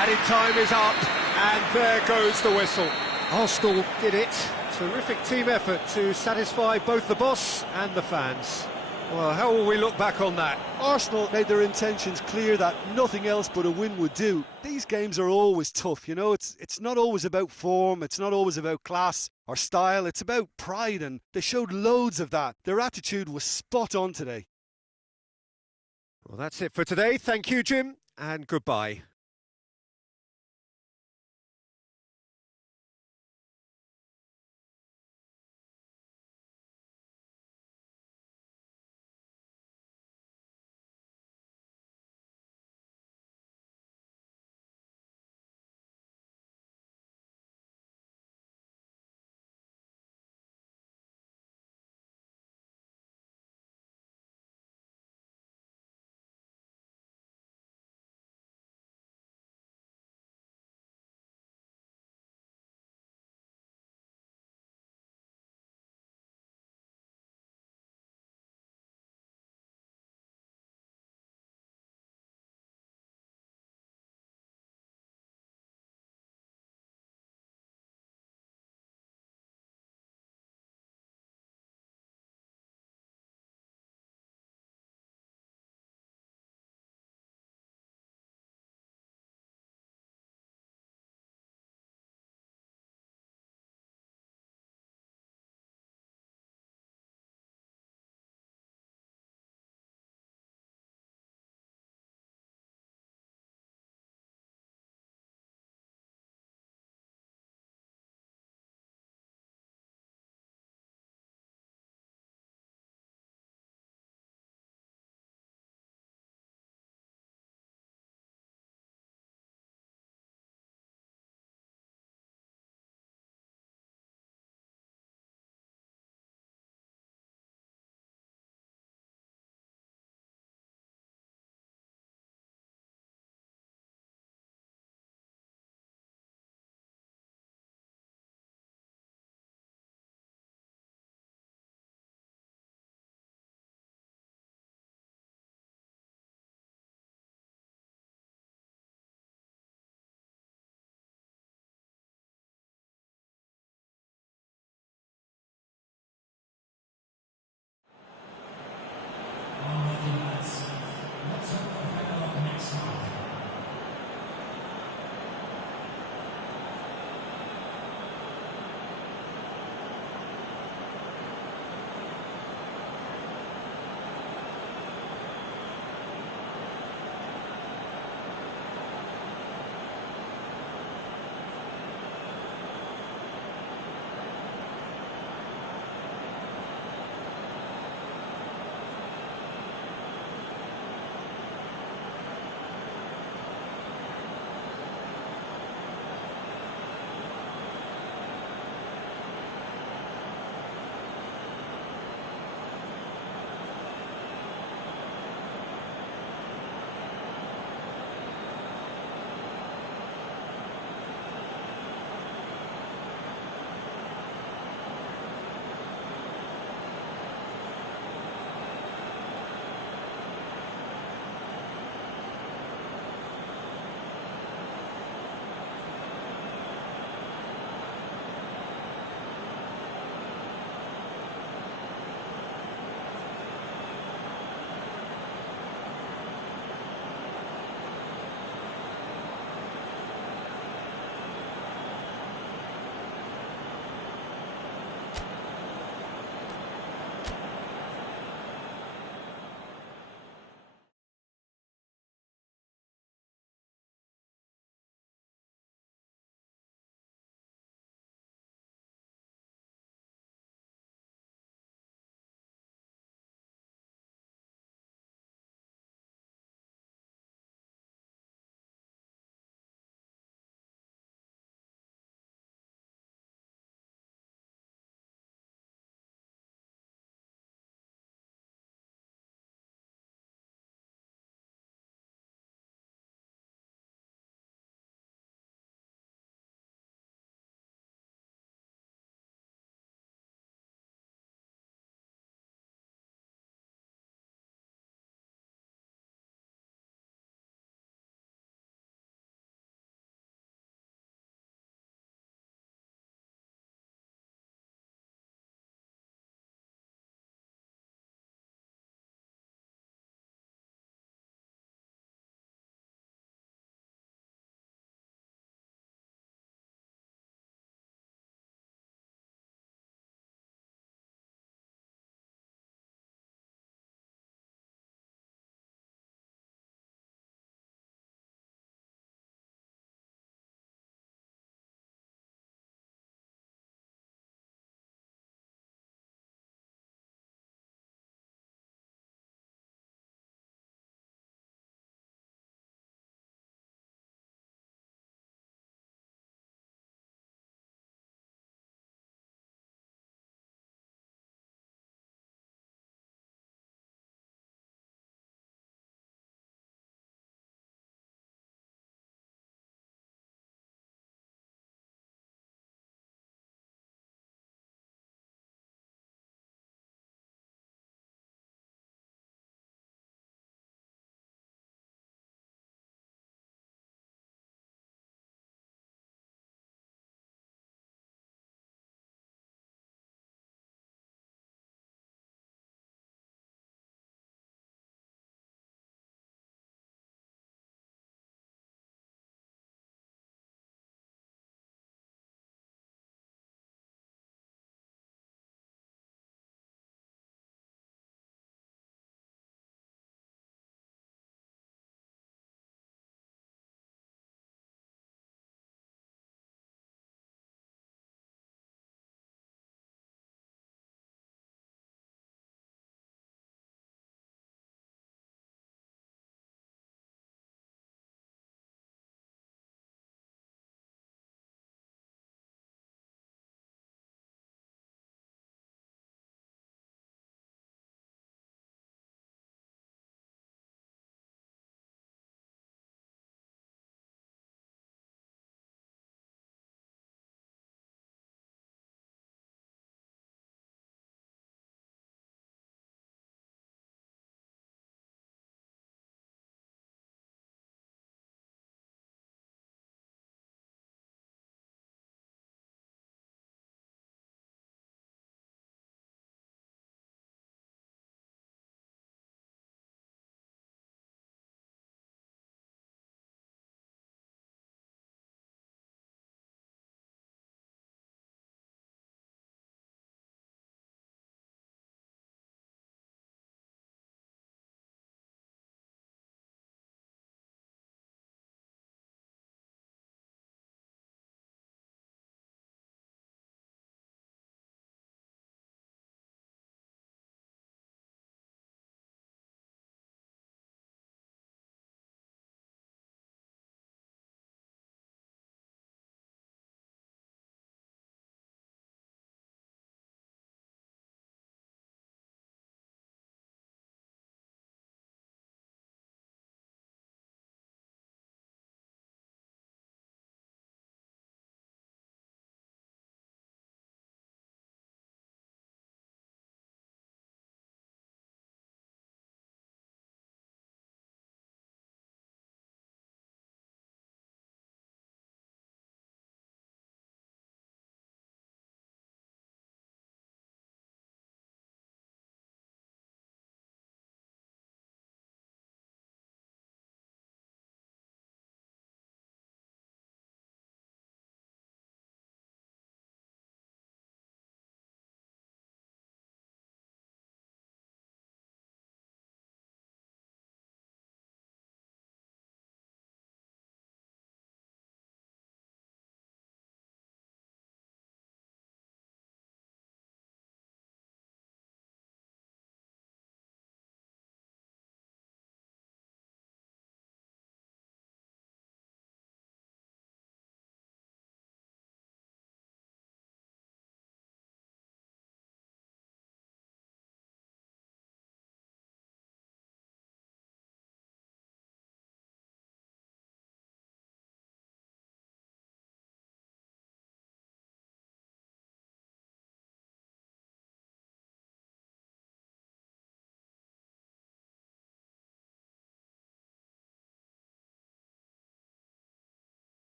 Added time is up, and there goes the whistle. Arsenal did it. Terrific team effort to satisfy both the boss and the fans. Well, how will we look back on that? Arsenal made their intentions clear that nothing else but a win would do. These games are always tough, you know, it's not always about form, it's not always about class or style, it's about pride, and they showed loads of that. Their attitude was spot on today. Well, that's it for today. Thank you, Jim, and goodbye.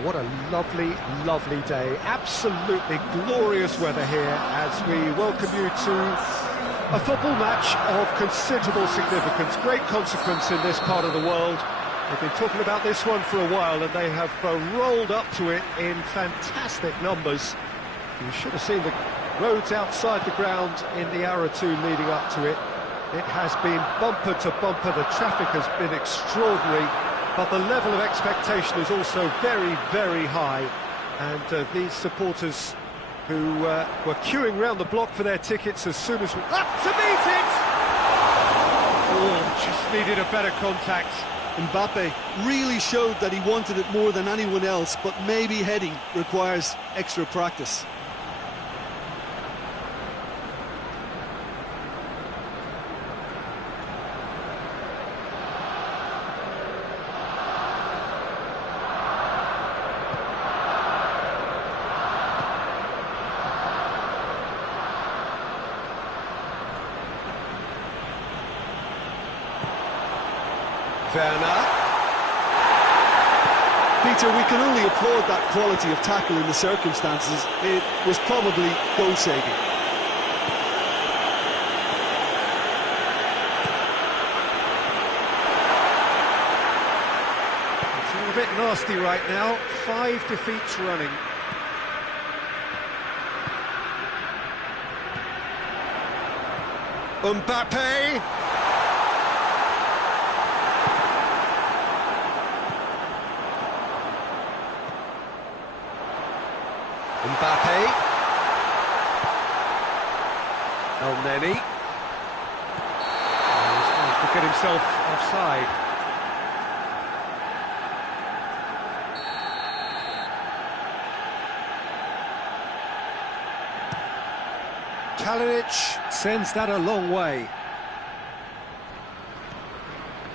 Well, what a lovely, lovely day. Absolutely glorious weather here as we welcome you to a football match of considerable significance, great consequence in this part of the world. They've been talking about this one for a while and they have rolled up to it in fantastic numbers. You should have seen the roads outside the ground in the hour or two leading up to it. It has been bumper to bumper, the traffic has been extraordinary, but the level of expectation is also very, very high. And these supporters who were queuing round the block for their tickets as soon as we... Up to meet it! Oh, just needed a better contact. Mbappe really showed that he wanted it more than anyone else, but maybe heading requires extra practice. Karena. Peter, we can only applaud that quality of tackle in the circumstances. It was probably goal-saving. It's all a bit nasty right now. 5 defeats running. Mbappe. Mbappe. El-Neni. He's trying to get himself offside. Kalinic sends that a long way.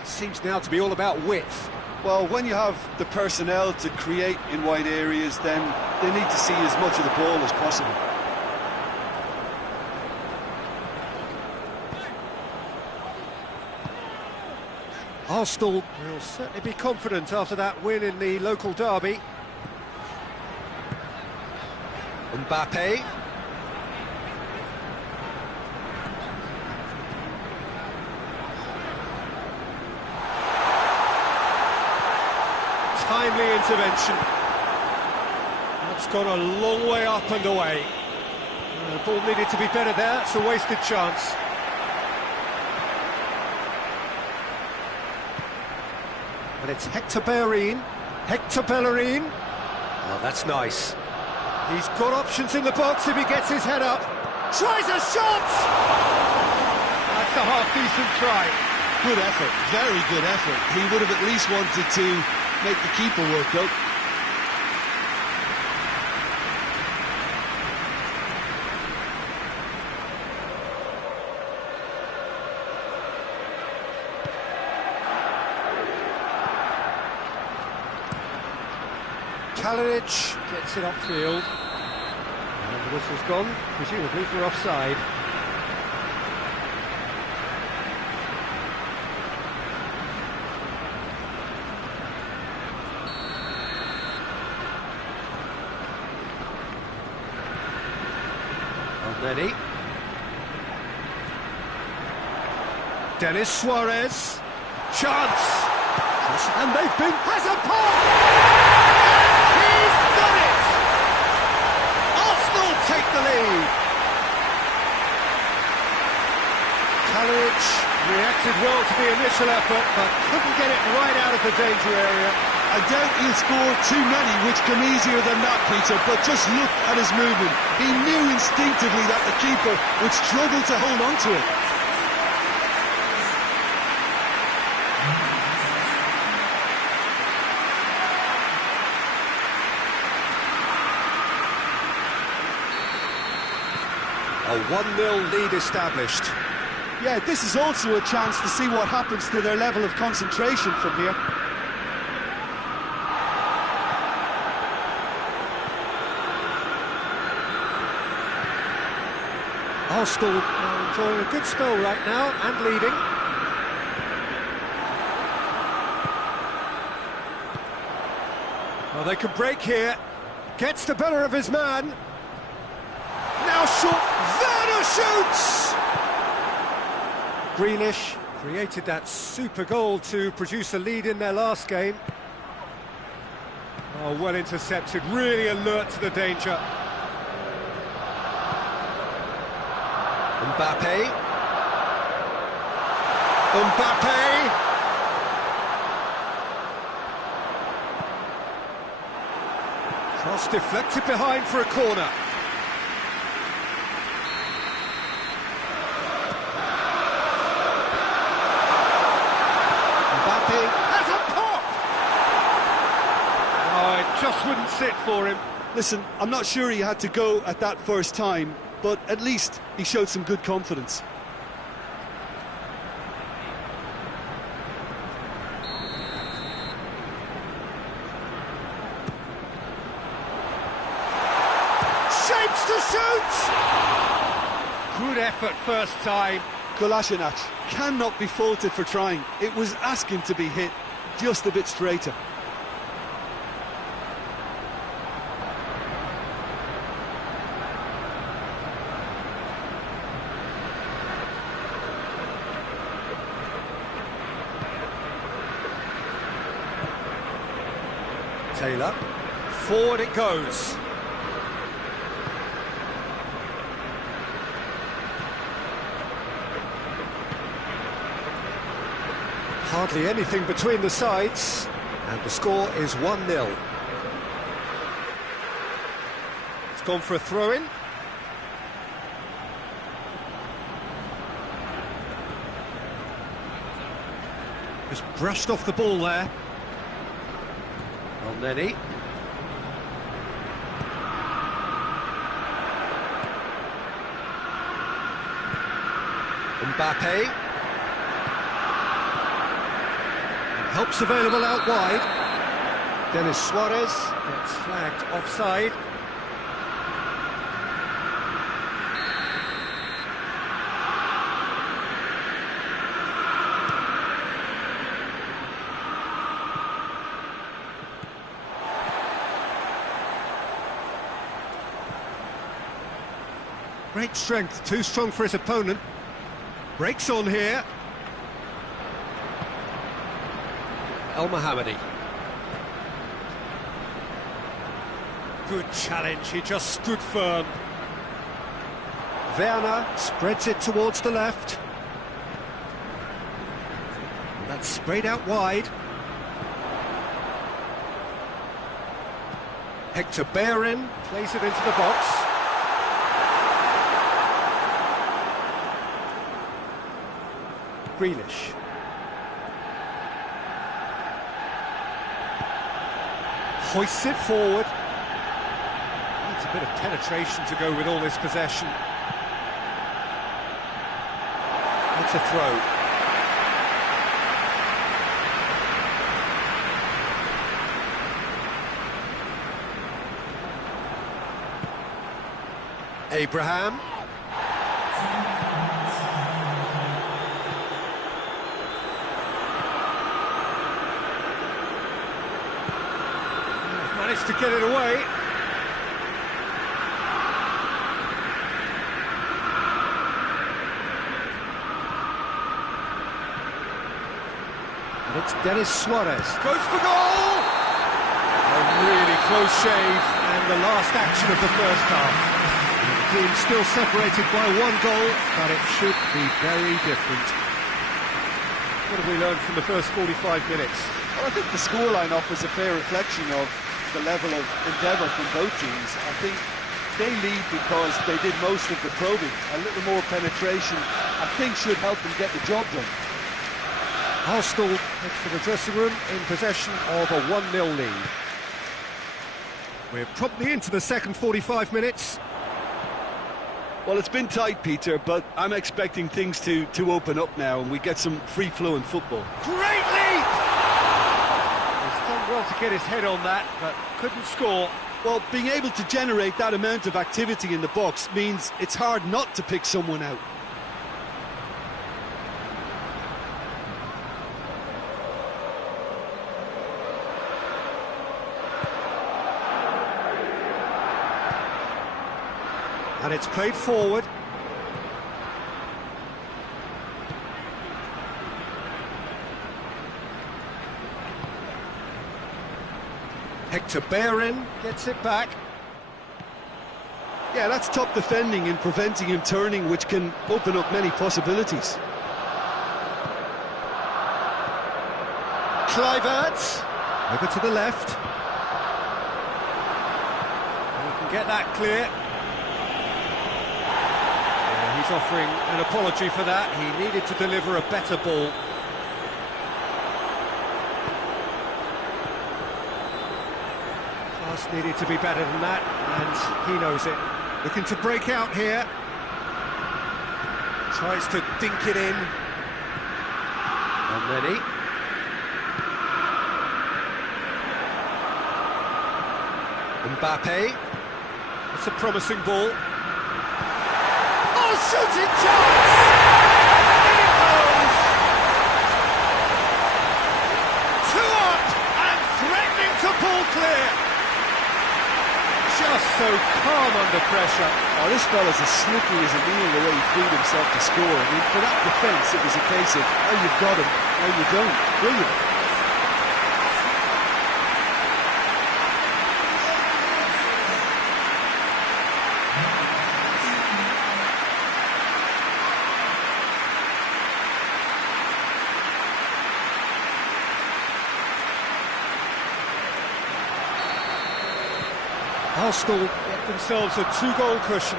Seems now to be all about width. Well, when you have the personnel to create in wide areas, then they need to see as much of the ball as possible. Arsenal will certainly be confident after that win in the local derby. Mbappe. Timely intervention. That's gone a long way up and away. The ball needed to be better there. It's a wasted chance. And it's Hector Bellerin. Hector Bellerin. Oh, that's nice. He's got options in the box if he gets his head up. Tries a shot! That's a half-decent try. Good effort, very good effort. He would have at least wanted to make the keeper work out. Kalinic gets it upfield. And the whistle's gone, presumably for offside. El-Neni. Denis Suarez. Chance! And they've been... Has a pop! He's done it! Arsenal take the lead! Kalinic reacted well to the initial effort, but couldn't get it right out of the danger area. I doubt he'll score too many, which come easier than that, Peter, but just look at his movement. He knew instinctively that the keeper would struggle to hold on to it. A 1-0 lead established. Yeah, this is also a chance to see what happens to their level of concentration from here. Arsenal enjoying a good spell right now and leading. Well, Well, they could break here. Gets the better of his man. Now shot. Werner shoots! Greenish created that super goal to produce a lead in their last game. Oh, well intercepted, really alert to the danger. Mbappe. Cross deflected behind for a corner. Mbappe has a pop! Oh, it just wouldn't sit for him. Listen, I'm not sure he had to go at that first time, but at least he showed some good confidence. Shapes to shoot! Good effort first time. Kolasinac cannot be faulted for trying. It was asking to be hit just a bit straighter. Taylor, forward it goes. Hardly anything between the sides, and the score is 1-0. It's gone for a throw-in. Just brushed off the ball there. Neni. Mbappe. And help's available out wide. Denis Suarez gets flagged offside. Great strength, too strong for his opponent. Breaks on here. El Mohammadi. Good challenge, he just stood firm. Werner spreads it towards the left. That's sprayed out wide. Hector Bellerin plays it into the box. Greenish. Hoists it forward. Needs a bit of penetration to go with all this possession. It's a throw. Abraham. Managed to get it away. And it's Denis Suarez. Goes for goal! A really close shave, and the last action of the first half. The team still separated by 1 goal, but it should be very different. What have we learned from the first 45 minutes? Well, I think the scoreline offers a fair reflection of the level of endeavour from both teams. I think they lead because they did most of the probing. A little more penetration, I think, should help them get the job done. Arsenal head for the dressing room in possession of a 1-0 lead. We're promptly into the second 45 minutes. Well, it's been tight, Peter, but I'm expecting things to open up now and we get some free-flowing football. Great lead! He's done well to get his head on that, but couldn't score. Well, being able to generate that amount of activity in the box means it's hard not to pick someone out. And it's played forward. Hector Bellerin gets it back. Yeah, that's top defending and preventing him turning, which can open up many possibilities. Kluivert, over to the left. He can get that clear. Yeah, he's offering an apology for that. He needed to deliver a better ball. Pass needed to be better than that, and he knows it. Looking to break out here. Tries to dink it in. And then Mbappe. It's a promising ball. Oh, shooting chance! In it goes! 2 up and threatening to pull clear. Just so calm under pressure. Oh, this fella's as slippery as a needle the way he freed himself to score. I mean, for that defence, it was a case of, oh, you've got him, no, you don't. Brilliant. Arsenal get themselves a 2-goal cushion.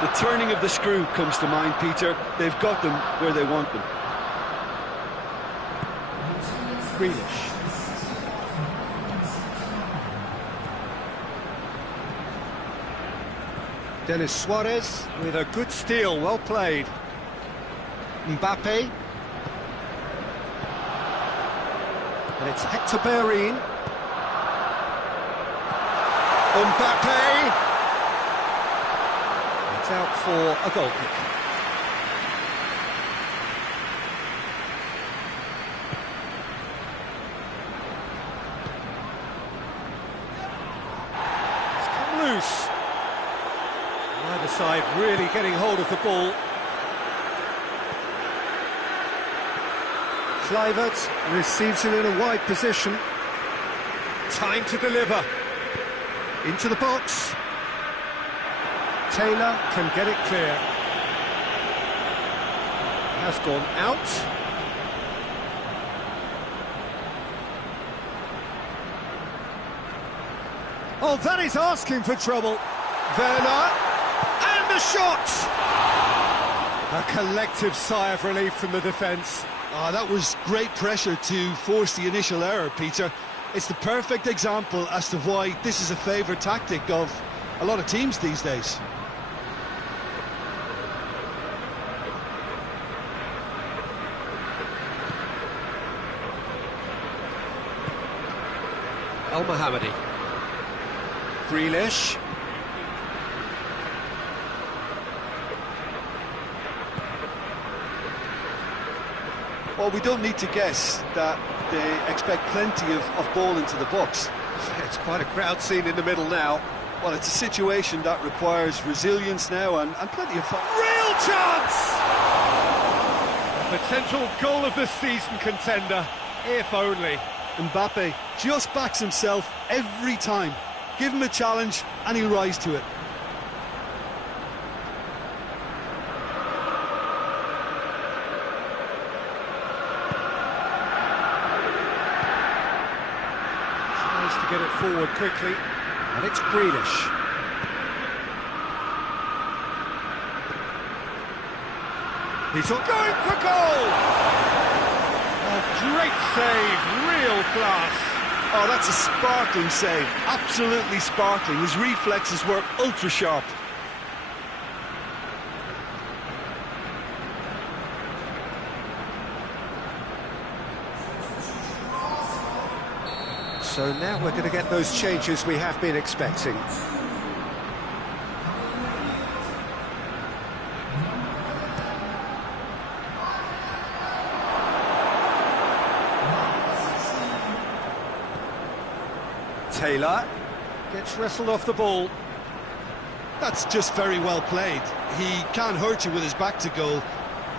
The turning of the screw comes to mind, Peter. They've got them where they want them. Grealish. Denis Suarez with a good steal, well played. Mbappe. And it's Hector Bellerin. Mbappe! It's out for a goal kick. It's come loose. Neither side really getting hold of the ball. Kluivert receives it in a wide position. Time to deliver. Into the box. Taylor can get it clear. Has gone out. Oh, that is asking for trouble. Werner. And the shot! A collective sigh of relief from the defence. Oh, that was great pressure to force the initial error, Peter. It's the perfect example as to why this is a favourite tactic of a lot of teams these days. El Mohammadi. Grealish. Well, we don't need to guess that they expect plenty of ball into the box. It's quite a crowd scene in the middle now. Well, it's a situation that requires resilience now and plenty of fun. Real chance! Potential goal of the season contender, if only. Mbappe just backs himself every time. Give him a challenge and he'll rise to it. To get it forward quickly, and it's Grealish. He's going for goal! A great save, real class. Oh, that's a sparkling save, absolutely sparkling. His reflexes were ultra sharp. So now we're going to get those changes we have been expecting. Taylor gets wrestled off the ball. That's just very well played. He can't hurt you with his back to goal,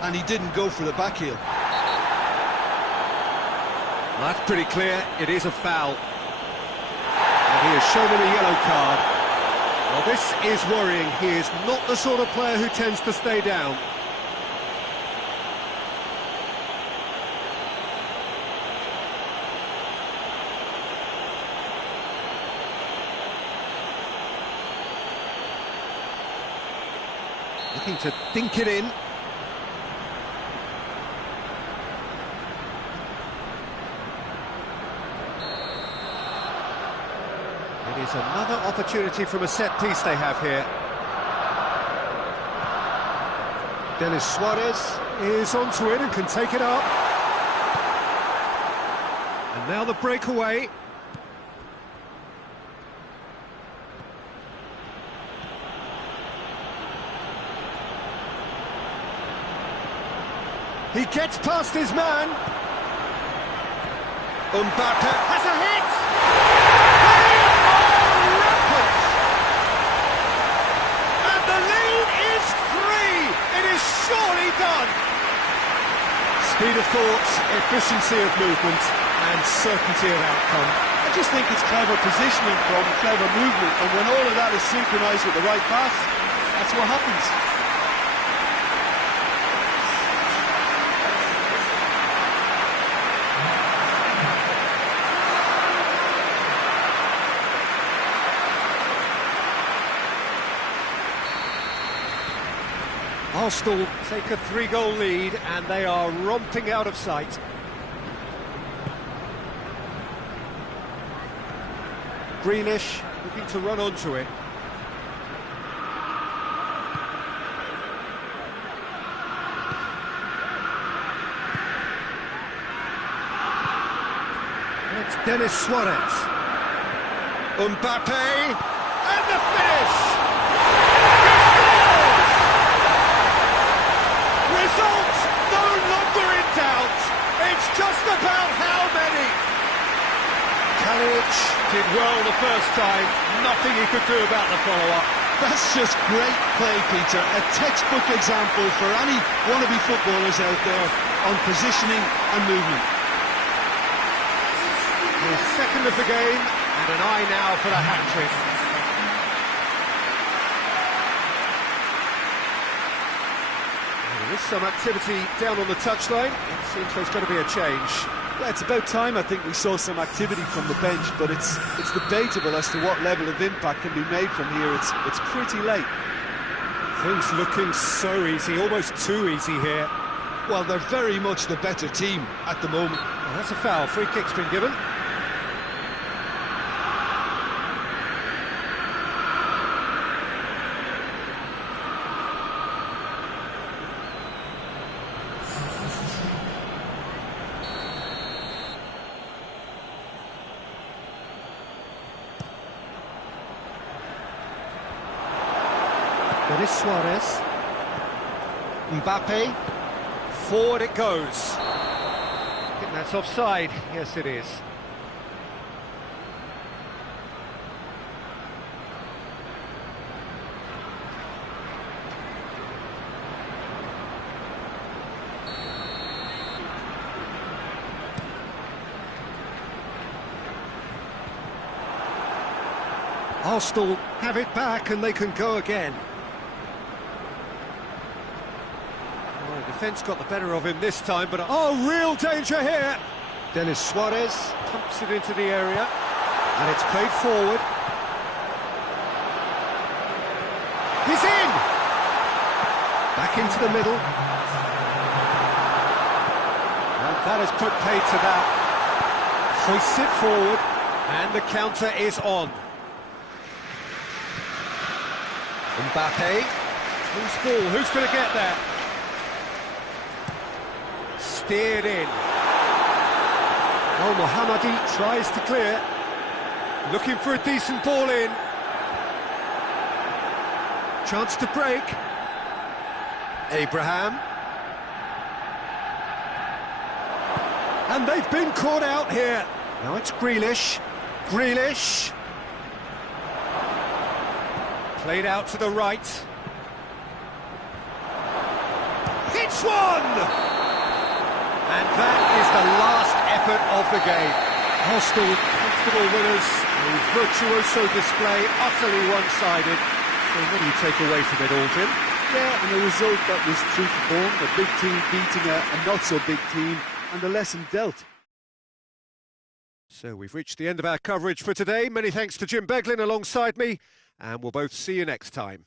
and he didn't go for the back heel. Well, that's pretty clear. It is a foul. And he has shown him a yellow card. Well, this is worrying. He is not the sort of player who tends to stay down. Looking to dink it in. It is another opportunity from a set piece they have here. Denis Suarez is onto it and can take it up. And now the breakaway. He gets past his man. Mbappe has a hit! Rampant! And the lead is 3! It is surely done! Speed of thought, efficiency of movement, and certainty of outcome. I just think it's clever positioning from clever movement, and when all of that is synchronised with the right pass, that's what happens. Arsenal take a 3-goal lead and they are romping out of sight. Greenish looking to run onto it. It's Denis Suarez. Mbappe and the finish! Results no longer in doubt. It's just about how many. Kalian did well the first time. Nothing he could do about the follow-up. That's just great play, Peter. A textbook example for any wannabe footballers out there on positioning and movement. His second of the game, and an eye now for the hat-trick. There is some activity down on the touchline. It seems there's going to be a change. Yeah, it's about time I think we saw some activity from the bench, but it's debatable as to what level of impact can be made from here. It's pretty late. Things looking so easy, almost too easy here. Well, they're very much the better team at the moment. Well, that's a foul. Free kick's been given. Denis Suarez. Mbappe. Forward it goes. I think that's offside. Yes, it is. Arsenal have it back and they can go again. Oh, the defence got the better of him this time, but oh, real danger here. Denis Suarez pumps it into the area, and it's played forward. He's in! Back into the middle. And that has put paid to that. Hoists it forward, and the counter is on. Mbappe, who's ball? Who's going to get there? Steered in. Oh, Mohammadi tries to clear. Looking for a decent ball in. Chance to break. Abraham. And they've been caught out here. Now it's Grealish. Grealish. Played out to the right. Hits one! And that is the last effort of the game. Arsenal, comfortable winners, a virtuoso display, utterly one-sided. So what do you take away from it all, Jim? Yeah, and a result that was true to form, a big team beating a not-so-big team, and the lesson dealt. So we've reached the end of our coverage for today. Many thanks to Jim Beglin alongside me, and we'll both see you next time.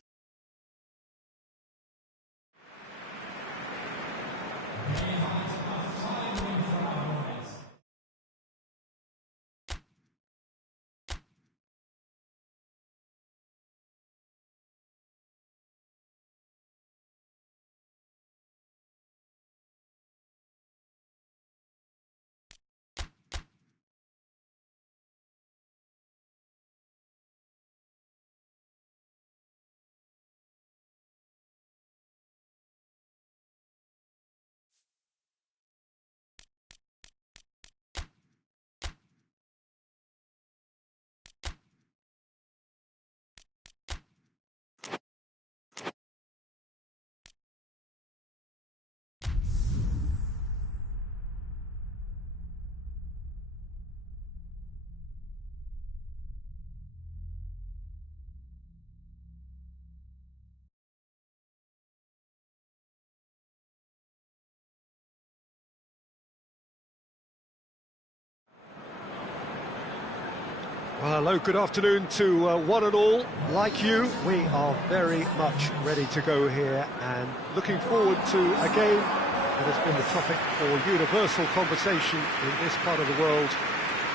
Well, hello, good afternoon to one and all. Like you, we are very much ready to go here and looking forward to a game that has been the topic for universal conversation in this part of the world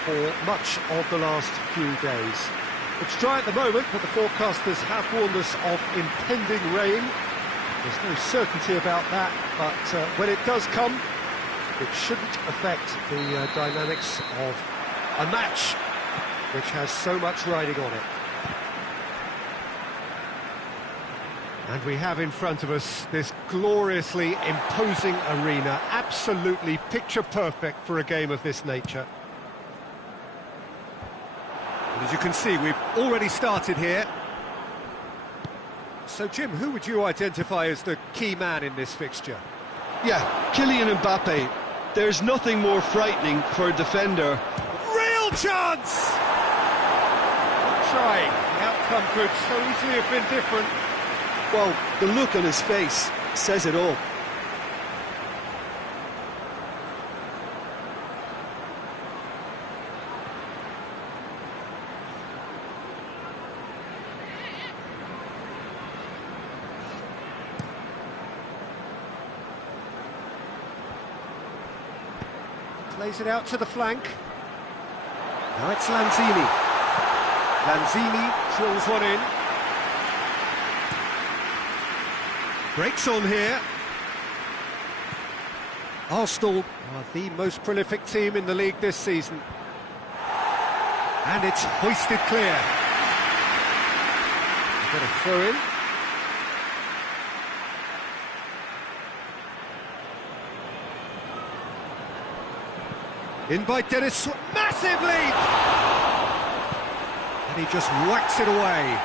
for much of the last few days. It's dry at the moment, but the forecasters have warned us of impending rain. There's no certainty about that, but when it does come, it shouldn't affect the dynamics of a match which has so much riding on it. And we have in front of us this gloriously imposing arena, absolutely picture perfect for a game of this nature. And as you can see, we've already started here. So Jim, who would you identify as the key man in this fixture? Yeah, Kylian Mbappe. There's nothing more frightening for a defender. Real chance! Trying. The outcome could so easily have been different. Well, the look on his face says it all. Plays it out to the flank. Now it's Lanzini. Lanzini drills one in. Breaks on here. Arsenal are the most prolific team in the league this season. And it's hoisted clear. Got a throw in. In by Dennis, massive lead! And he just whacks it away.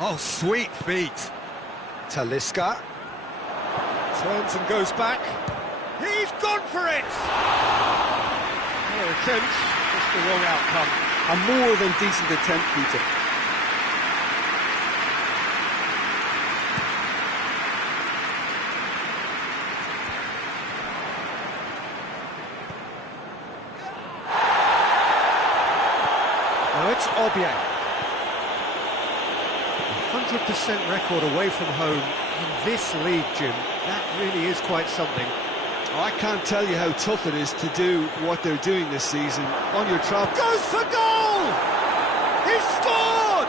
Oh, sweet feet. Talisca. Turns and goes back. He's gone for it! No attempt, just the wrong outcome. A more than decent attempt, Peter. Now it's Obiang. 100% record away from home in this league, Jim. That really is quite something. I can't tell you how tough it is to do what they're doing this season on your travel. Goes for goal! He scored!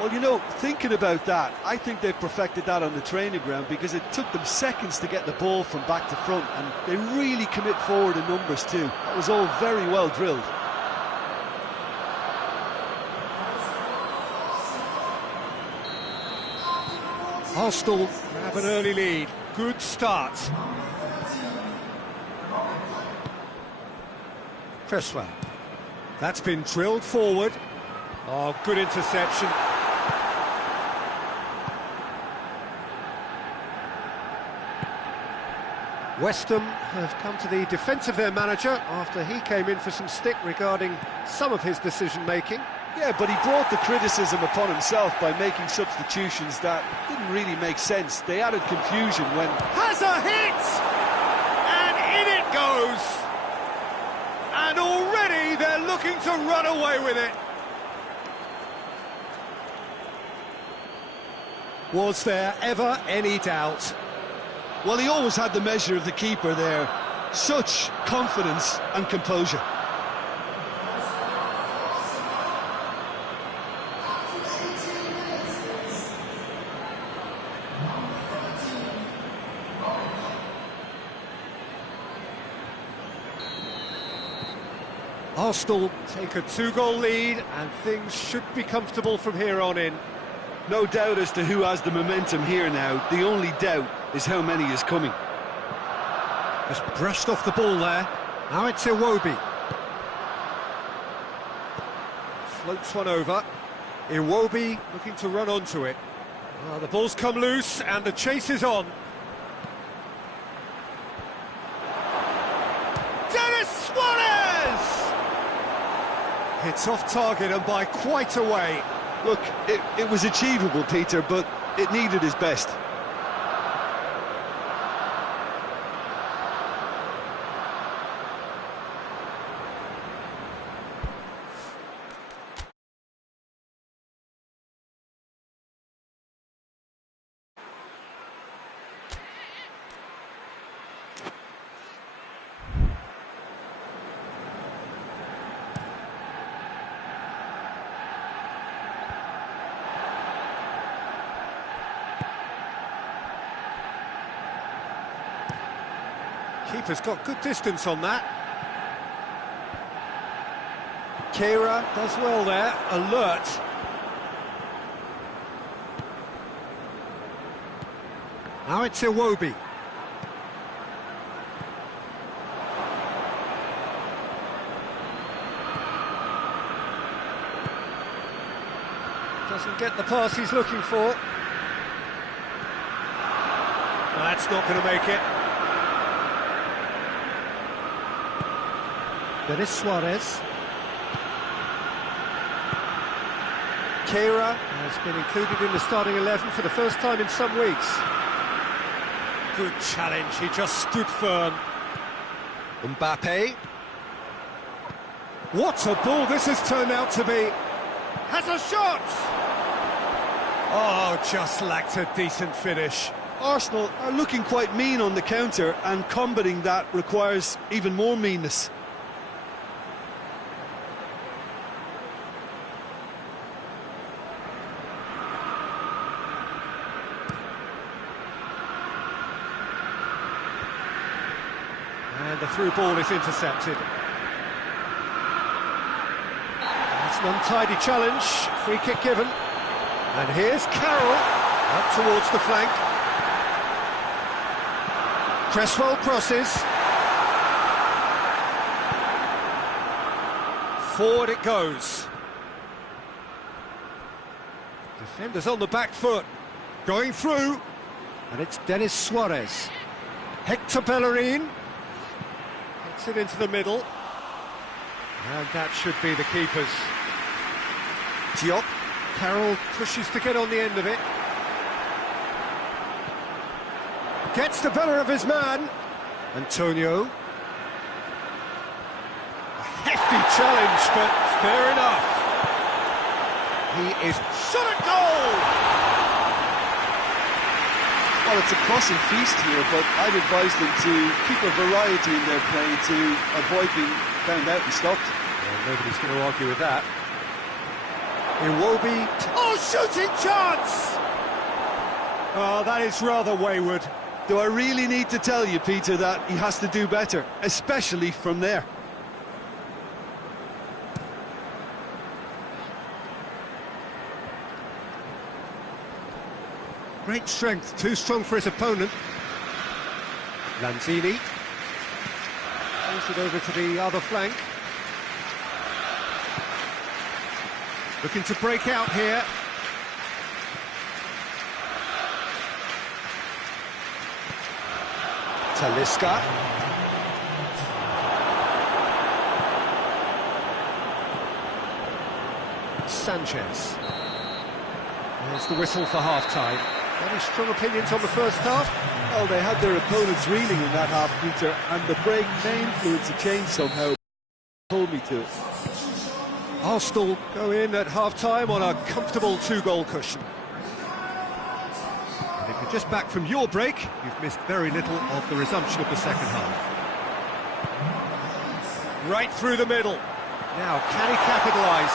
Well, you know, thinking about that, I think they've perfected that on the training ground because it took them seconds to get the ball from back to front, and they really commit forward in numbers too. That was all very well drilled. Arsenal have an early lead. Good start. Cresswell. That's been drilled forward. Oh, good interception. West Ham have come to the defence of their manager after he came in for some stick regarding some of his decision-making. Yeah, but he brought the criticism upon himself by making substitutions that didn't really make sense. They added confusion when... Has a hit! And in it goes! And already they're looking to run away with it. Was there ever any doubt? Well, he always had the measure of the keeper there. Such confidence and composure. Arsenal take a 2-goal lead and things should be comfortable from here on in. No doubt as to who has the momentum here now. The only doubt is how many is coming. Just brushed off the ball there. Now it's Iwobi. Floats one over. Iwobi looking to run onto it. Well, the ball's come loose and the chase is on. It's off target and by quite a way. Look, it was achievable, Peter, but it needed his best. Keeper's got good distance on that. Kira does well there, alert. Now it's Iwobi. Doesn't get the pass he's looking for. That's not going to make it. Denis Suarez. Kira has been included in the starting 11 for the first time in some weeks. Good challenge, he just stood firm. Mbappe. What a ball this has turned out to be. Has a shot! Oh, just lacked a decent finish. Arsenal are looking quite mean on the counter, and combating that requires even more meanness. And the through ball is intercepted. It's an untidy challenge, free kick given. And here's Carroll, up towards the flank. Cresswell crosses. Forward it goes. Defenders on the back foot. Going through. And it's Denis Suarez. Hector Bellerin. Gets it into the middle. And that should be the keeper's. Tiyok. Carroll pushes to get on the end of it. Gets the better of his man. Antonio. A hefty challenge, but fair enough. He is shot at goal! Well, it's a crossing feast here, but I'd advise them to keep a variety in their play to avoid being found out and stopped. Well, nobody's going to argue with that. Iwobi. Oh, shooting chance! Oh, that is rather wayward. Do I really need to tell you, Peter, that he has to do better, especially from there? Great strength, too strong for his opponent. Lanzini. Moves it over to the other flank. Looking to break out here. Talisca. Sanchez. There's the whistle for half-time. Any strong opinions on the first half? Well, they had their opponents reeling in that half, Peter, and the break may influence a change somehow. Told me to. Arsenal go in at half-time on a comfortable 2-goal cushion. And if you're just back from your break, you've missed very little of the resumption of the second half. Right through the middle. Now, can he capitalise?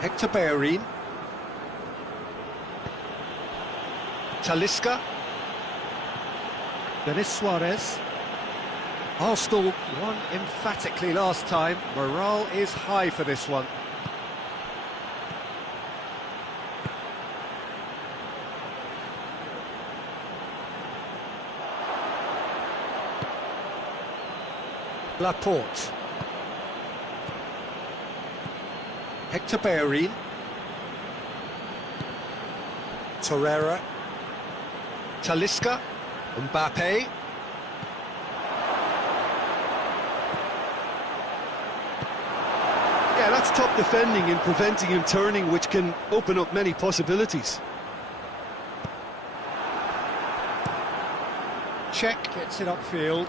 Hector Bellerin. Talisca. Denis Suarez. Arsenal won emphatically last time. Morale is high for this one. Laporte. Hector Bellerin. Torreira. Talisca. Mbappe. Yeah, that's top defending and preventing him turning, which can open up many possibilities. Czech gets it upfield.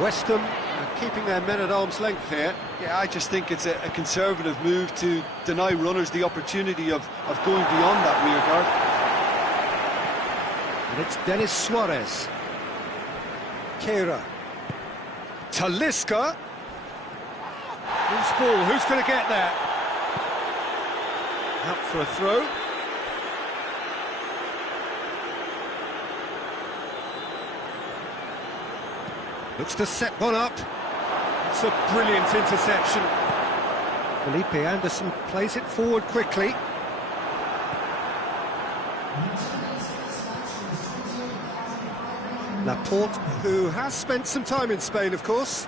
West Ham are keeping their men at arm's length here. Yeah, I just think it's a conservative move to deny runners the opportunity of going beyond that rear guard. And it's Denis Suarez. Keira. Talisca. Loose ball, who's going to get there? Out for a throw. Looks to set one up. It's a brilliant interception. Felipe Anderson plays it forward quickly. Laporte, who has spent some time in Spain, of course.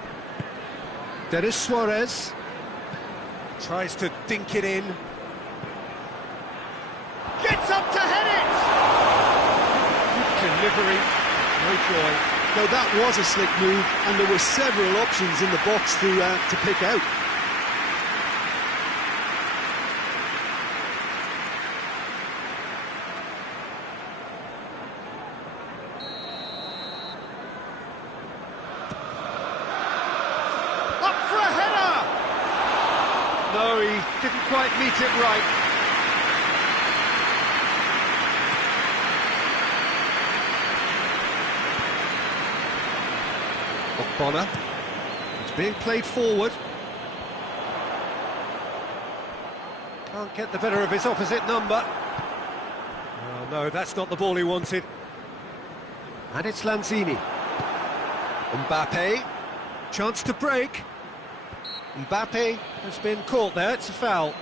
Denis Suarez tries to dink it in. Gets up to head it! Delivery, no joy. Now that was a slick move, and there were several options in the box to pick out. Up for a header! No, he didn't quite meet it right. Bonner. It's being played forward. Can't get the better of his opposite number. Oh no, that's not the ball he wanted. And it's Lanzini. Mbappe. Chance to break. Mbappe has been caught there, it's a foul.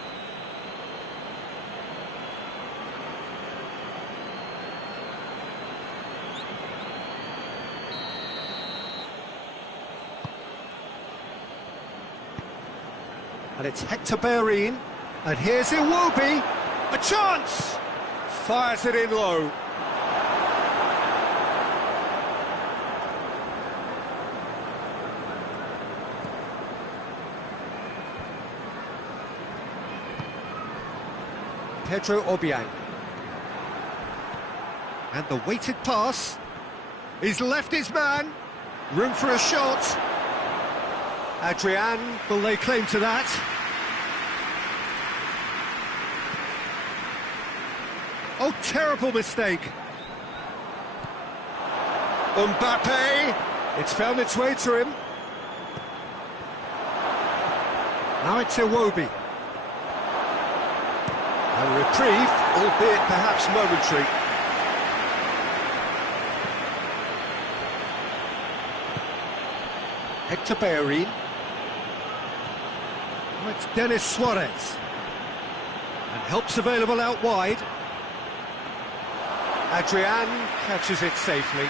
And it's Hector Bellerin, and here's Iwobi, a chance! Fires it in low. Pedro Obiang. And the weighted pass. He's left his man. Room for a shot. Adrian will lay claim to that. Oh, terrible mistake. Mbappe. It's found its way to him. Now it's Iwobi. A reprieve, albeit perhaps momentary. Hector Bellerin. It's Denis Suarez. And help's available out wide. Adrian catches it safely.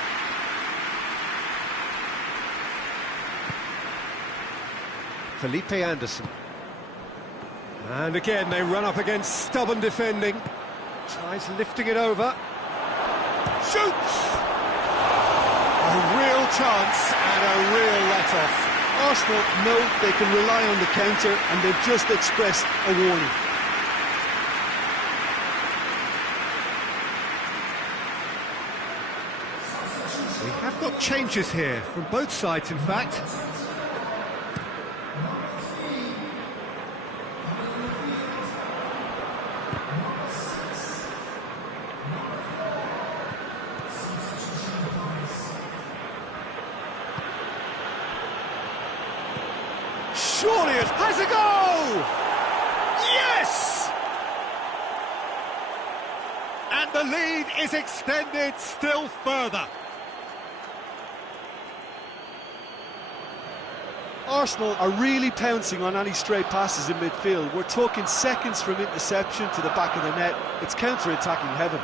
Felipe Anderson. And again, they run up against stubborn defending. Tries lifting it over. Shoots! A real chance and a real let-off. Arsenal know they can rely on the counter, and they've just expressed a warning. We have got changes here, from both sides in fact. Surely it has a go! Yes! And the lead is extended still further. Arsenal are really pouncing on any stray passes in midfield. We're talking seconds from interception to the back of the net. It's counter-attacking heaven.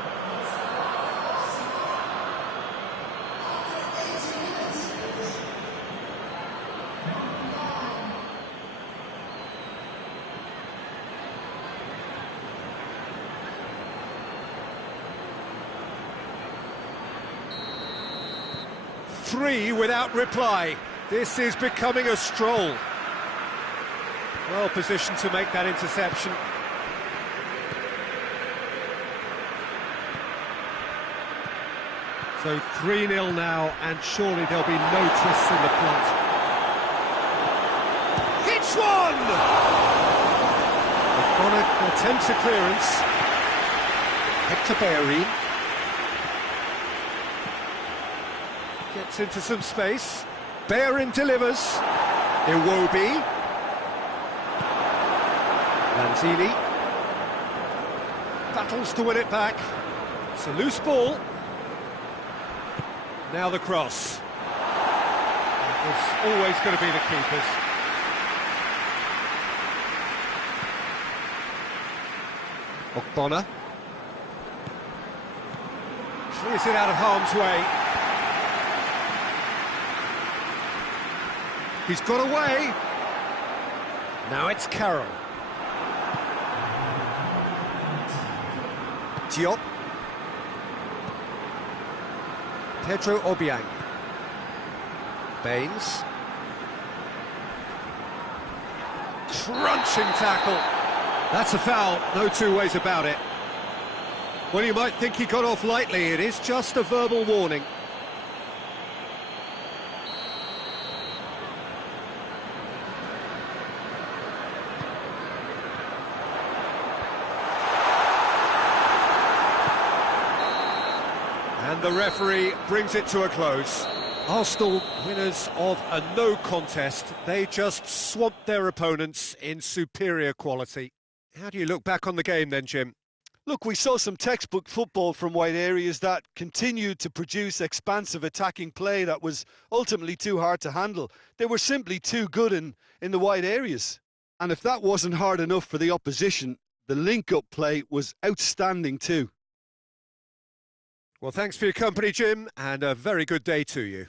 Three without reply. This is becoming a stroll. Well positioned to make that interception. So 3-0 now, and surely there'll be no twists in the plot. Hits one! O'Connor attempts a clearance. Hector Bellerin. Gets into some space. Bellerin delivers. Iwobi. Lanzini. Battles to win it back. It's a loose ball. Now the cross. It was always going to be the keepers. Ogbonna. Clears it out of harm's way. He's got away. Now it's Carroll. Tiyok. Pedro Obiang. Baines. Crunching tackle. That's a foul, no two ways about it. Well, you might think he got off lightly. It is just a verbal warning. And the referee brings it to a close. Arsenal winners of a no contest. They just swamped their opponents in superior quality. How do you look back on the game then, Jim? Look, we saw some textbook football from wide areas that continued to produce expansive attacking play that was ultimately too hard to handle. They were simply too good in the wide areas. And if that wasn't hard enough for the opposition, the link-up play was outstanding too. Well, thanks for your company, Jim, and a very good day to you.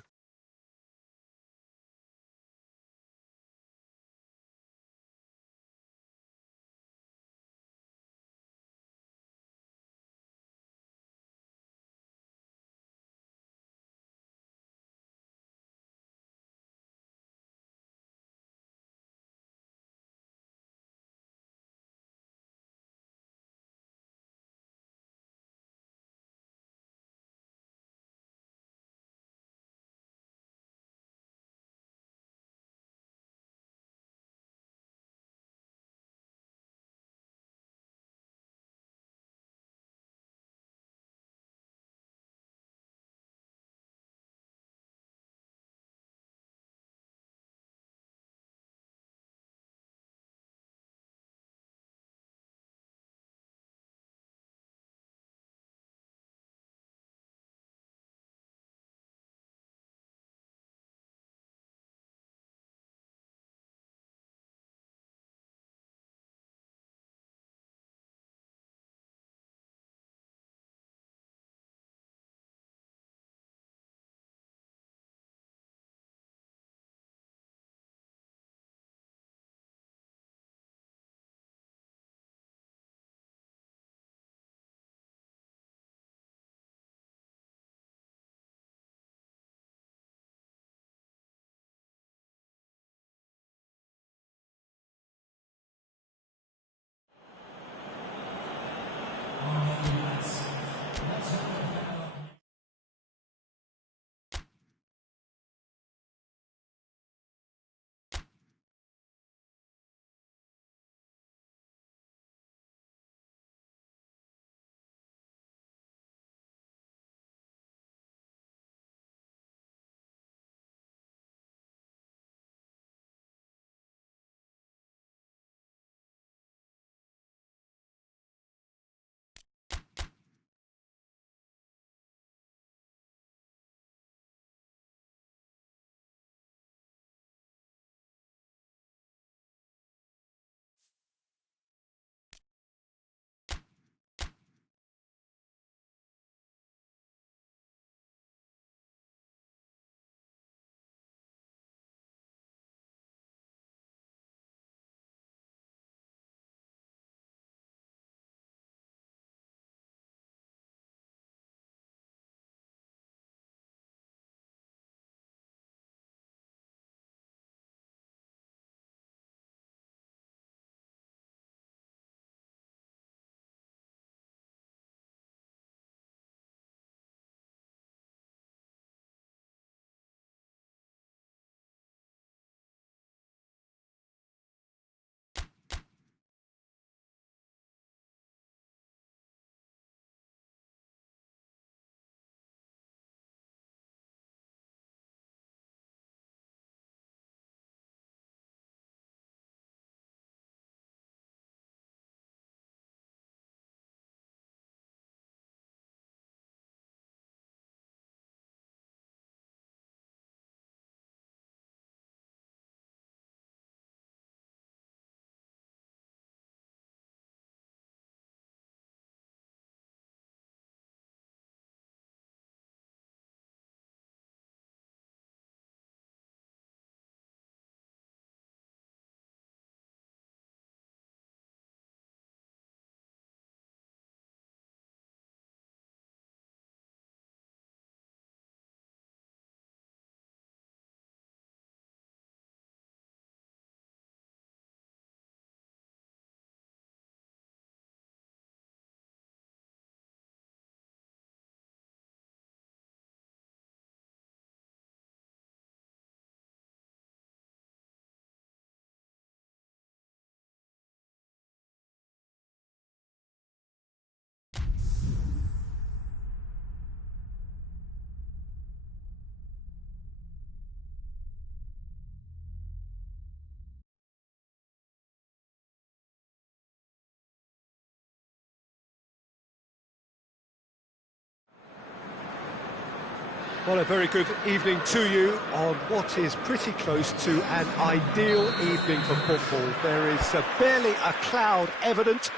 Well, a very good evening to you on what is pretty close to an ideal evening for football. There is barely a cloud evident.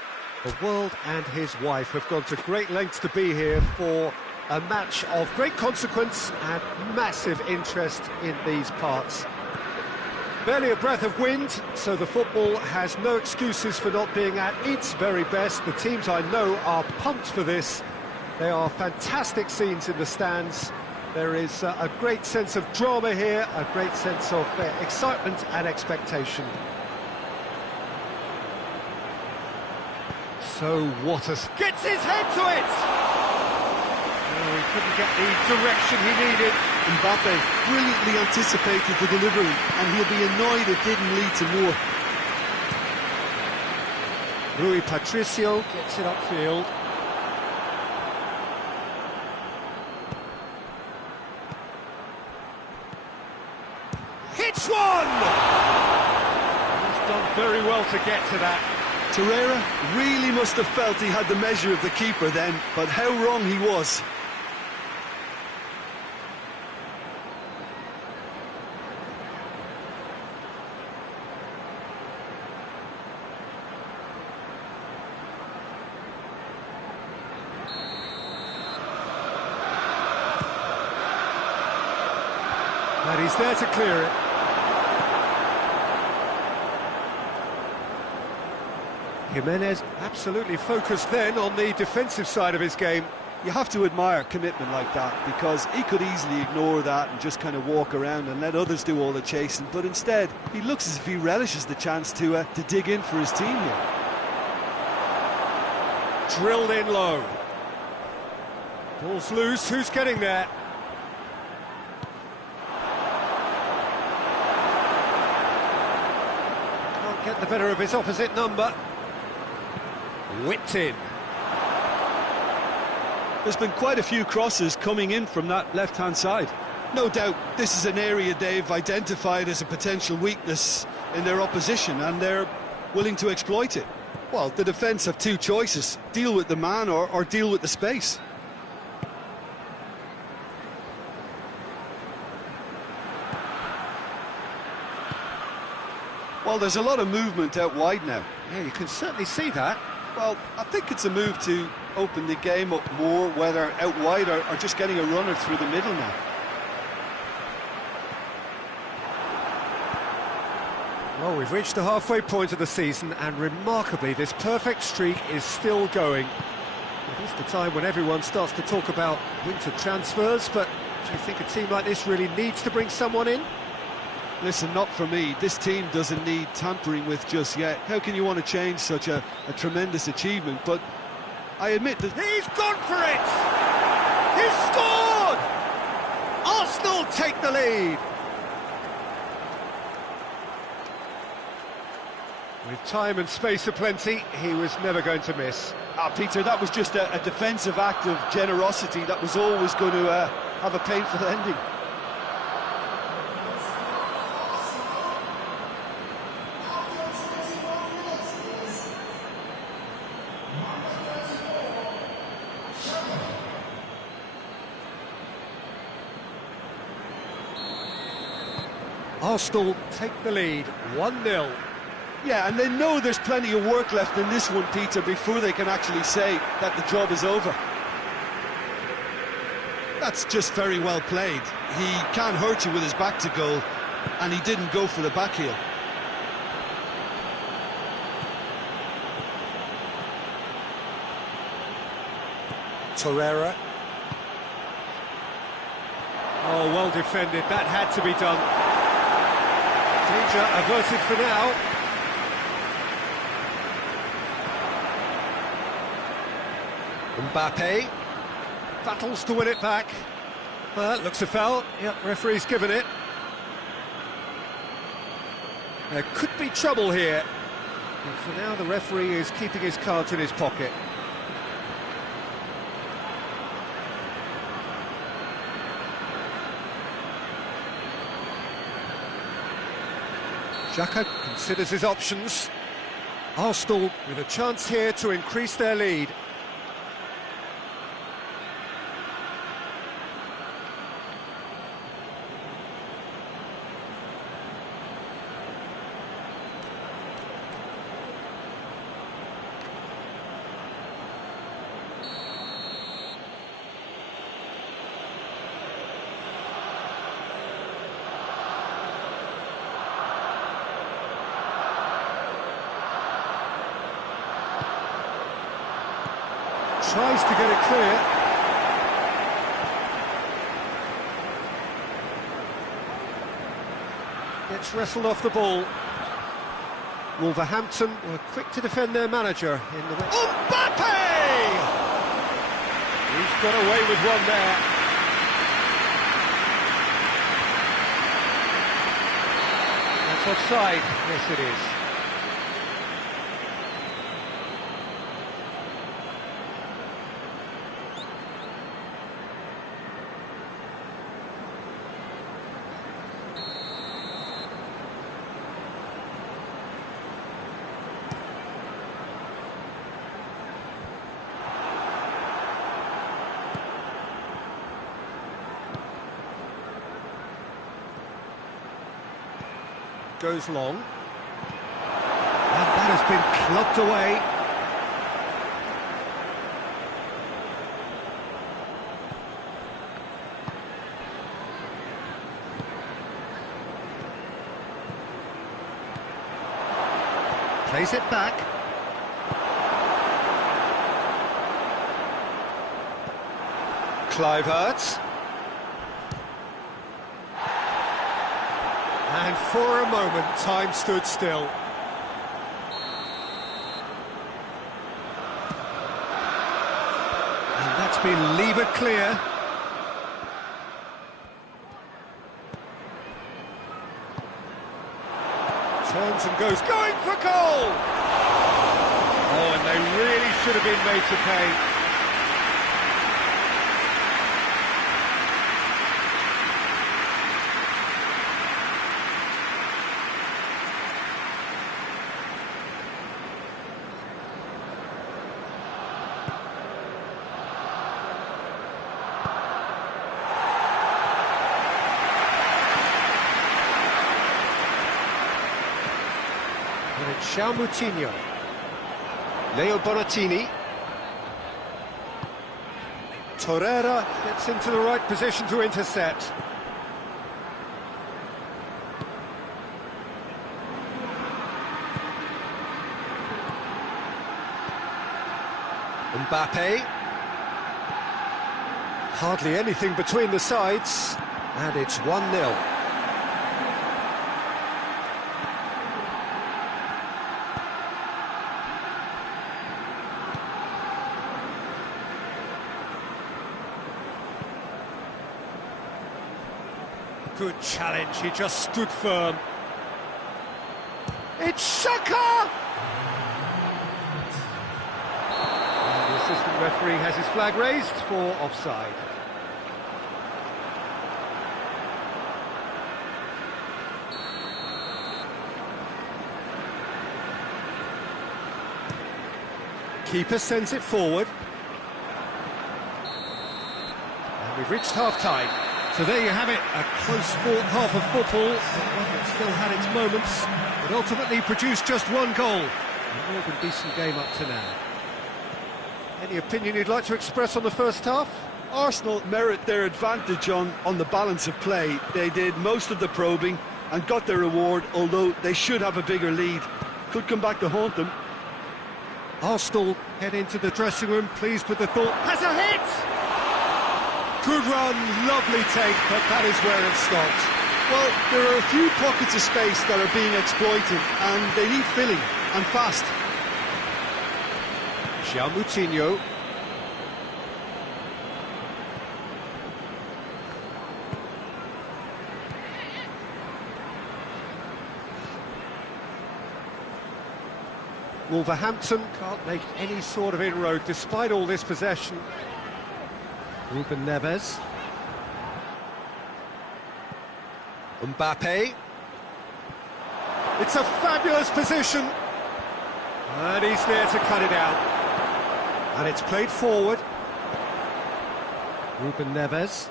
The world and his wife have gone to great lengths to be here for a match of great consequence and massive interest in these parts. Barely a breath of wind, so the football has no excuses for not being at its very best. The teams I know are pumped for this. They are fantastic scenes in the stands. There is a great sense of drama here, a great sense of excitement and expectation. So what gets his head to it! Oh, he couldn't get the direction he needed. Mbappe brilliantly anticipated the delivery, and he'll be annoyed it didn't lead to more. Rui Patricio gets it upfield. Hits one! He's done very well to get to that. Torreira really must have felt he had the measure of the keeper then, but how wrong he was. And he's there to clear it. Jimenez absolutely focused then on the defensive side of his game. You have to admire commitment like that, because he could easily ignore that and just kind of walk around and let others do all the chasing, but instead he looks as if he relishes the chance to dig in for his team here. Drilled in low. Ball's loose, who's getting there? Can't get the better of his opposite number. Whipped in. There's been quite a few crosses coming in from that left-hand side. No doubt this is an area they've identified as a potential weakness in their opposition, and they're willing to exploit it. Well, the defence have two choices: deal with the man or deal with the space. Well, there's a lot of movement out wide now. Yeah, you can certainly see that. Well, I think it's a move to open the game up more, whether out wide or just getting a runner through the middle now. Well, we've reached the halfway point of the season, and remarkably, this perfect streak is still going. It is the time when everyone starts to talk about winter transfers, but do you think a team like this really needs to bring someone in? Listen, not for me. This team doesn't need tampering with just yet. How can you want to change such a tremendous achievement? But I admit that... He's gone for it! He's scored! Arsenal take the lead! With time and space aplenty, he was never going to miss. Peter, that was just a defensive act of generosity that was always going to have a painful ending. Arsenal take the lead, 1-0. Yeah, and they know there's plenty of work left in this one, Peter, before they can actually say that the job is over. That's just very well played. He can't hurt you with his back to goal, and he didn't go for the back heel. Torreira. Oh, well defended, that had to be done. Danger averted for now. Mbappe battles to win it back. Looks a foul. Yep, referee's given it. There could be trouble here. And for now, the referee is keeping his cards in his pocket. Jika considers his options. Arsenal with a chance here to increase their lead. tries to get it clear. Gets wrestled off the ball. Wolverhampton were quick to defend their manager in the... Mbappe! He's got away with one there. That's offside. Yes, it is. Goes long, and that has been clubbed away. Plays it back. Kluivert. And for a moment, time stood still. And that's been levered clear. Turns and goes, going for goal! Oh, and they really should have been made to pay. Moutinho, Leo Bonatini, Torreira gets into the right position to intercept. Mbappe, hardly anything between the sides, and it's 1-0. Good challenge, he just stood firm. It's Jika! And the assistant referee has his flag raised for offside. Keeper sends it forward. And we've reached half-time. So there you have it, a close fought half of football, one that still had its moments, but ultimately produced just one goal. A more than decent game up to now. Any opinion you'd like to express on the first half? Arsenal merit their advantage on the balance of play. They did most of the probing and got their reward, although they should have a bigger lead. Could come back to haunt them. Arsenal head into the dressing room, pleased with the thought. Has a hit! Good run, lovely take, but that is where it stopped. Well, there are a few pockets of space that are being exploited, and they need filling, and fast. Moutinho. Wolverhampton can't make any sort of inroad despite all this possession. Ruben Neves. Mbappe. It's a fabulous position. And he's there to cut it out. And it's played forward. Ruben Neves.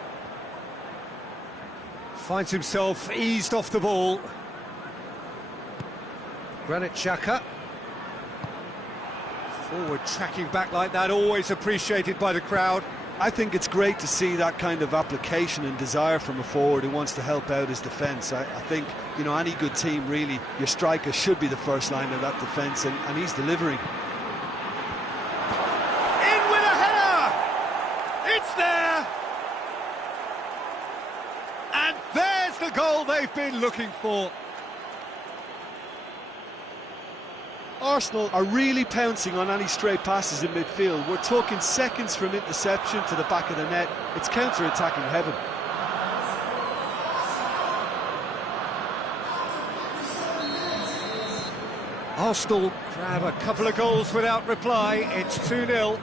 Finds himself eased off the ball. Granit Xhaka. Forward tracking back like that, always appreciated by the crowd. I think it's great to see that kind of application and desire from a forward who wants to help out his defence. I think, you know, any good team, really, your striker should be the first line of that defence, and he's delivering. In with a header! the goal they've been looking for. Arsenal are really pouncing on any stray passes in midfield. We're talking seconds from interception to the back of the net. It's counter-attacking heaven. Arsenal grab a couple of goals without reply. It's 2-0.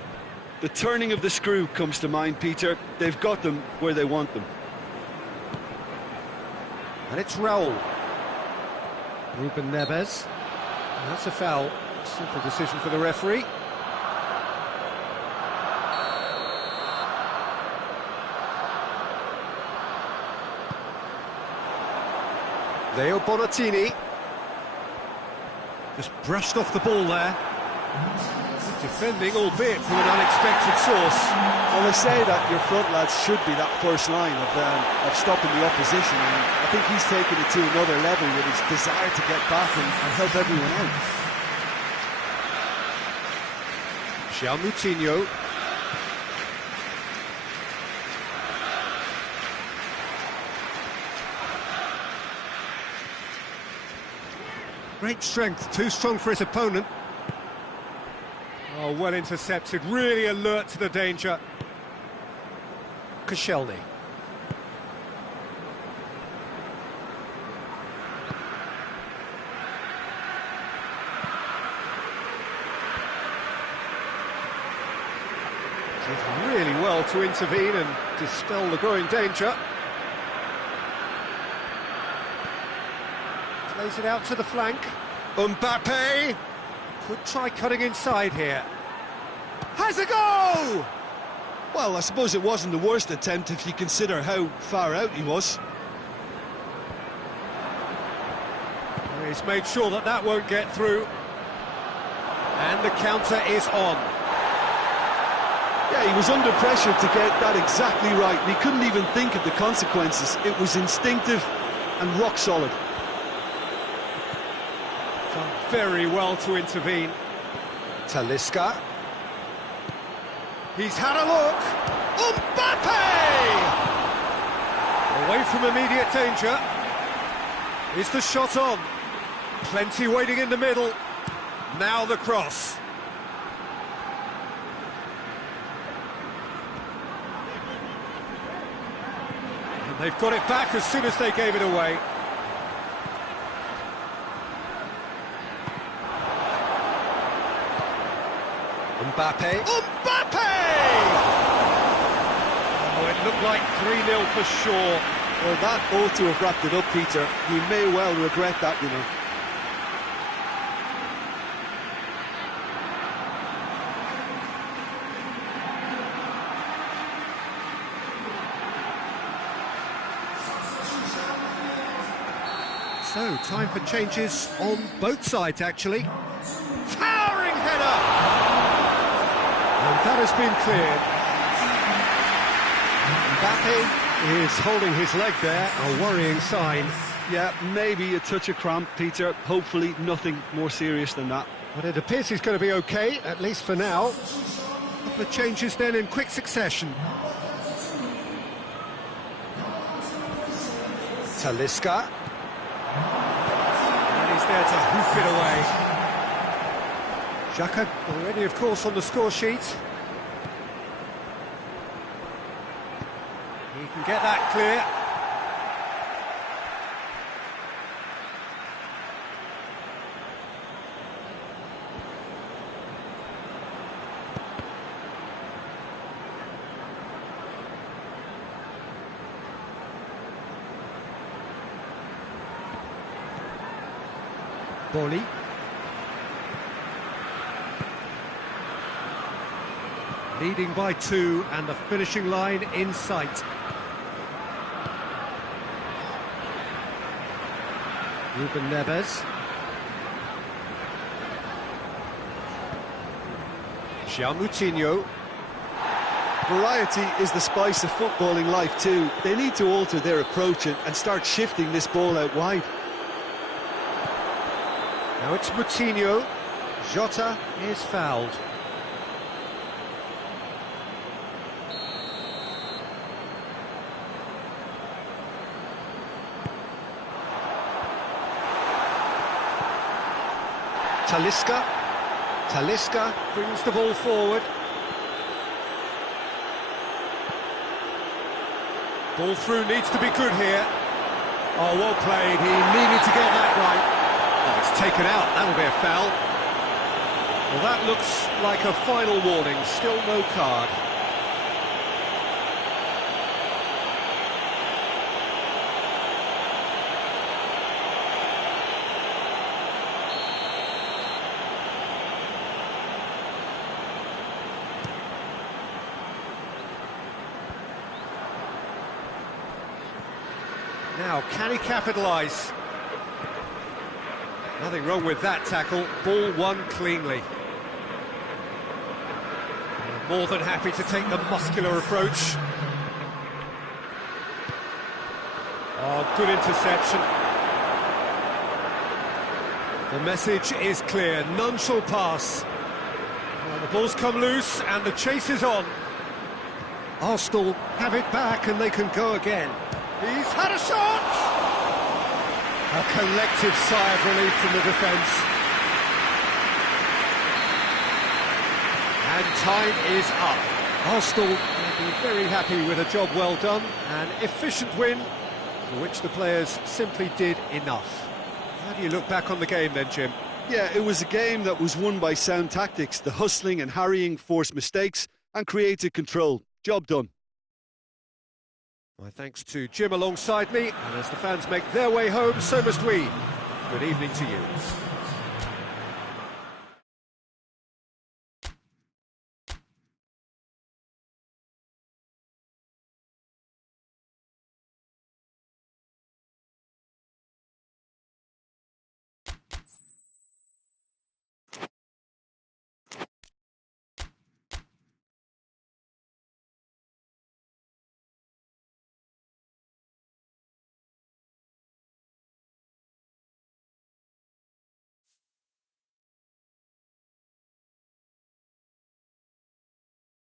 The turning of the screw comes to mind, Peter. They've got them where they want them. And it's Raul. Ruben Neves. That's a foul. Simple decision for the referee. Leo Bonatini. Just brushed off the ball there. Defending, albeit from an unexpected source. Well, they say that your front lads should be that first line of stopping the opposition, and I think he's taken it to another level with his desire to get back and help everyone out. João Moutinho. Great strength, too strong for his opponent. Oh, well intercepted, really alert to the danger. Koscielny. Did really well to intervene and dispel the growing danger. Plays it out to the flank. Mbappe could try cutting inside here. Has a go! Well, I suppose it wasn't the worst attempt if you consider how far out he was. He's made sure that that won't get through. And the counter is on. Yeah, he was under pressure to get that exactly right, and he couldn't even think of the consequences. It was instinctive and rock solid. Done very well to intervene. Talisca. He's had a look. Mbappe! Away from immediate danger. Is the shot on? Plenty waiting in the middle. Now the cross. And they've got it back as soon as they gave it away. Mbappe. Mbappe! Oh, it looked like 3-0 for sure. Well, that ought to have wrapped it up, Peter. He may well regret that, you know. So, time for changes on both sides, actually. Towering header! And that has been cleared. Mbappe is holding his leg there, a worrying sign. Yeah, maybe a touch of cramp, Peter. Hopefully nothing more serious than that. But it appears he's going to be okay, at least for now. A couple of changes then in quick succession. Talisca. And he's there to hoof it away. Jika already, of course, on the score sheet. He can get that clear. Boli. Leading by 2 and the finishing line in sight. Ruben Neves. João Moutinho. Variety is the spice of footballing life too. They need to alter their approach and start shifting this ball out wide. Now it's Moutinho. Jota is fouled. Talisca. Talisca brings the ball forward. Ball through needs to be good here. Oh, well played. He needed to get that right. Oh, it's taken out. That'll be a foul. Well, that looks like a final warning. Still no card. Now, can he capitalise? Nothing wrong with that tackle. Ball won cleanly. More than happy to take the muscular approach. Oh, good interception. The message is clear. None shall pass. Well, the ball's come loose and the chase is on. Arsenal have it back and they can go again. He's had a shot! A collective sigh of relief from the defence. And time is up. Arsenal will be very happy with a job well done. An efficient win for which the players simply did enough. How do you look back on the game then, Jim? Yeah, it was a game that was won by sound tactics. The hustling and harrying forced mistakes and created control. Job done. My thanks to Jim alongside me, and as the fans make their way home, so must we. Good evening to you.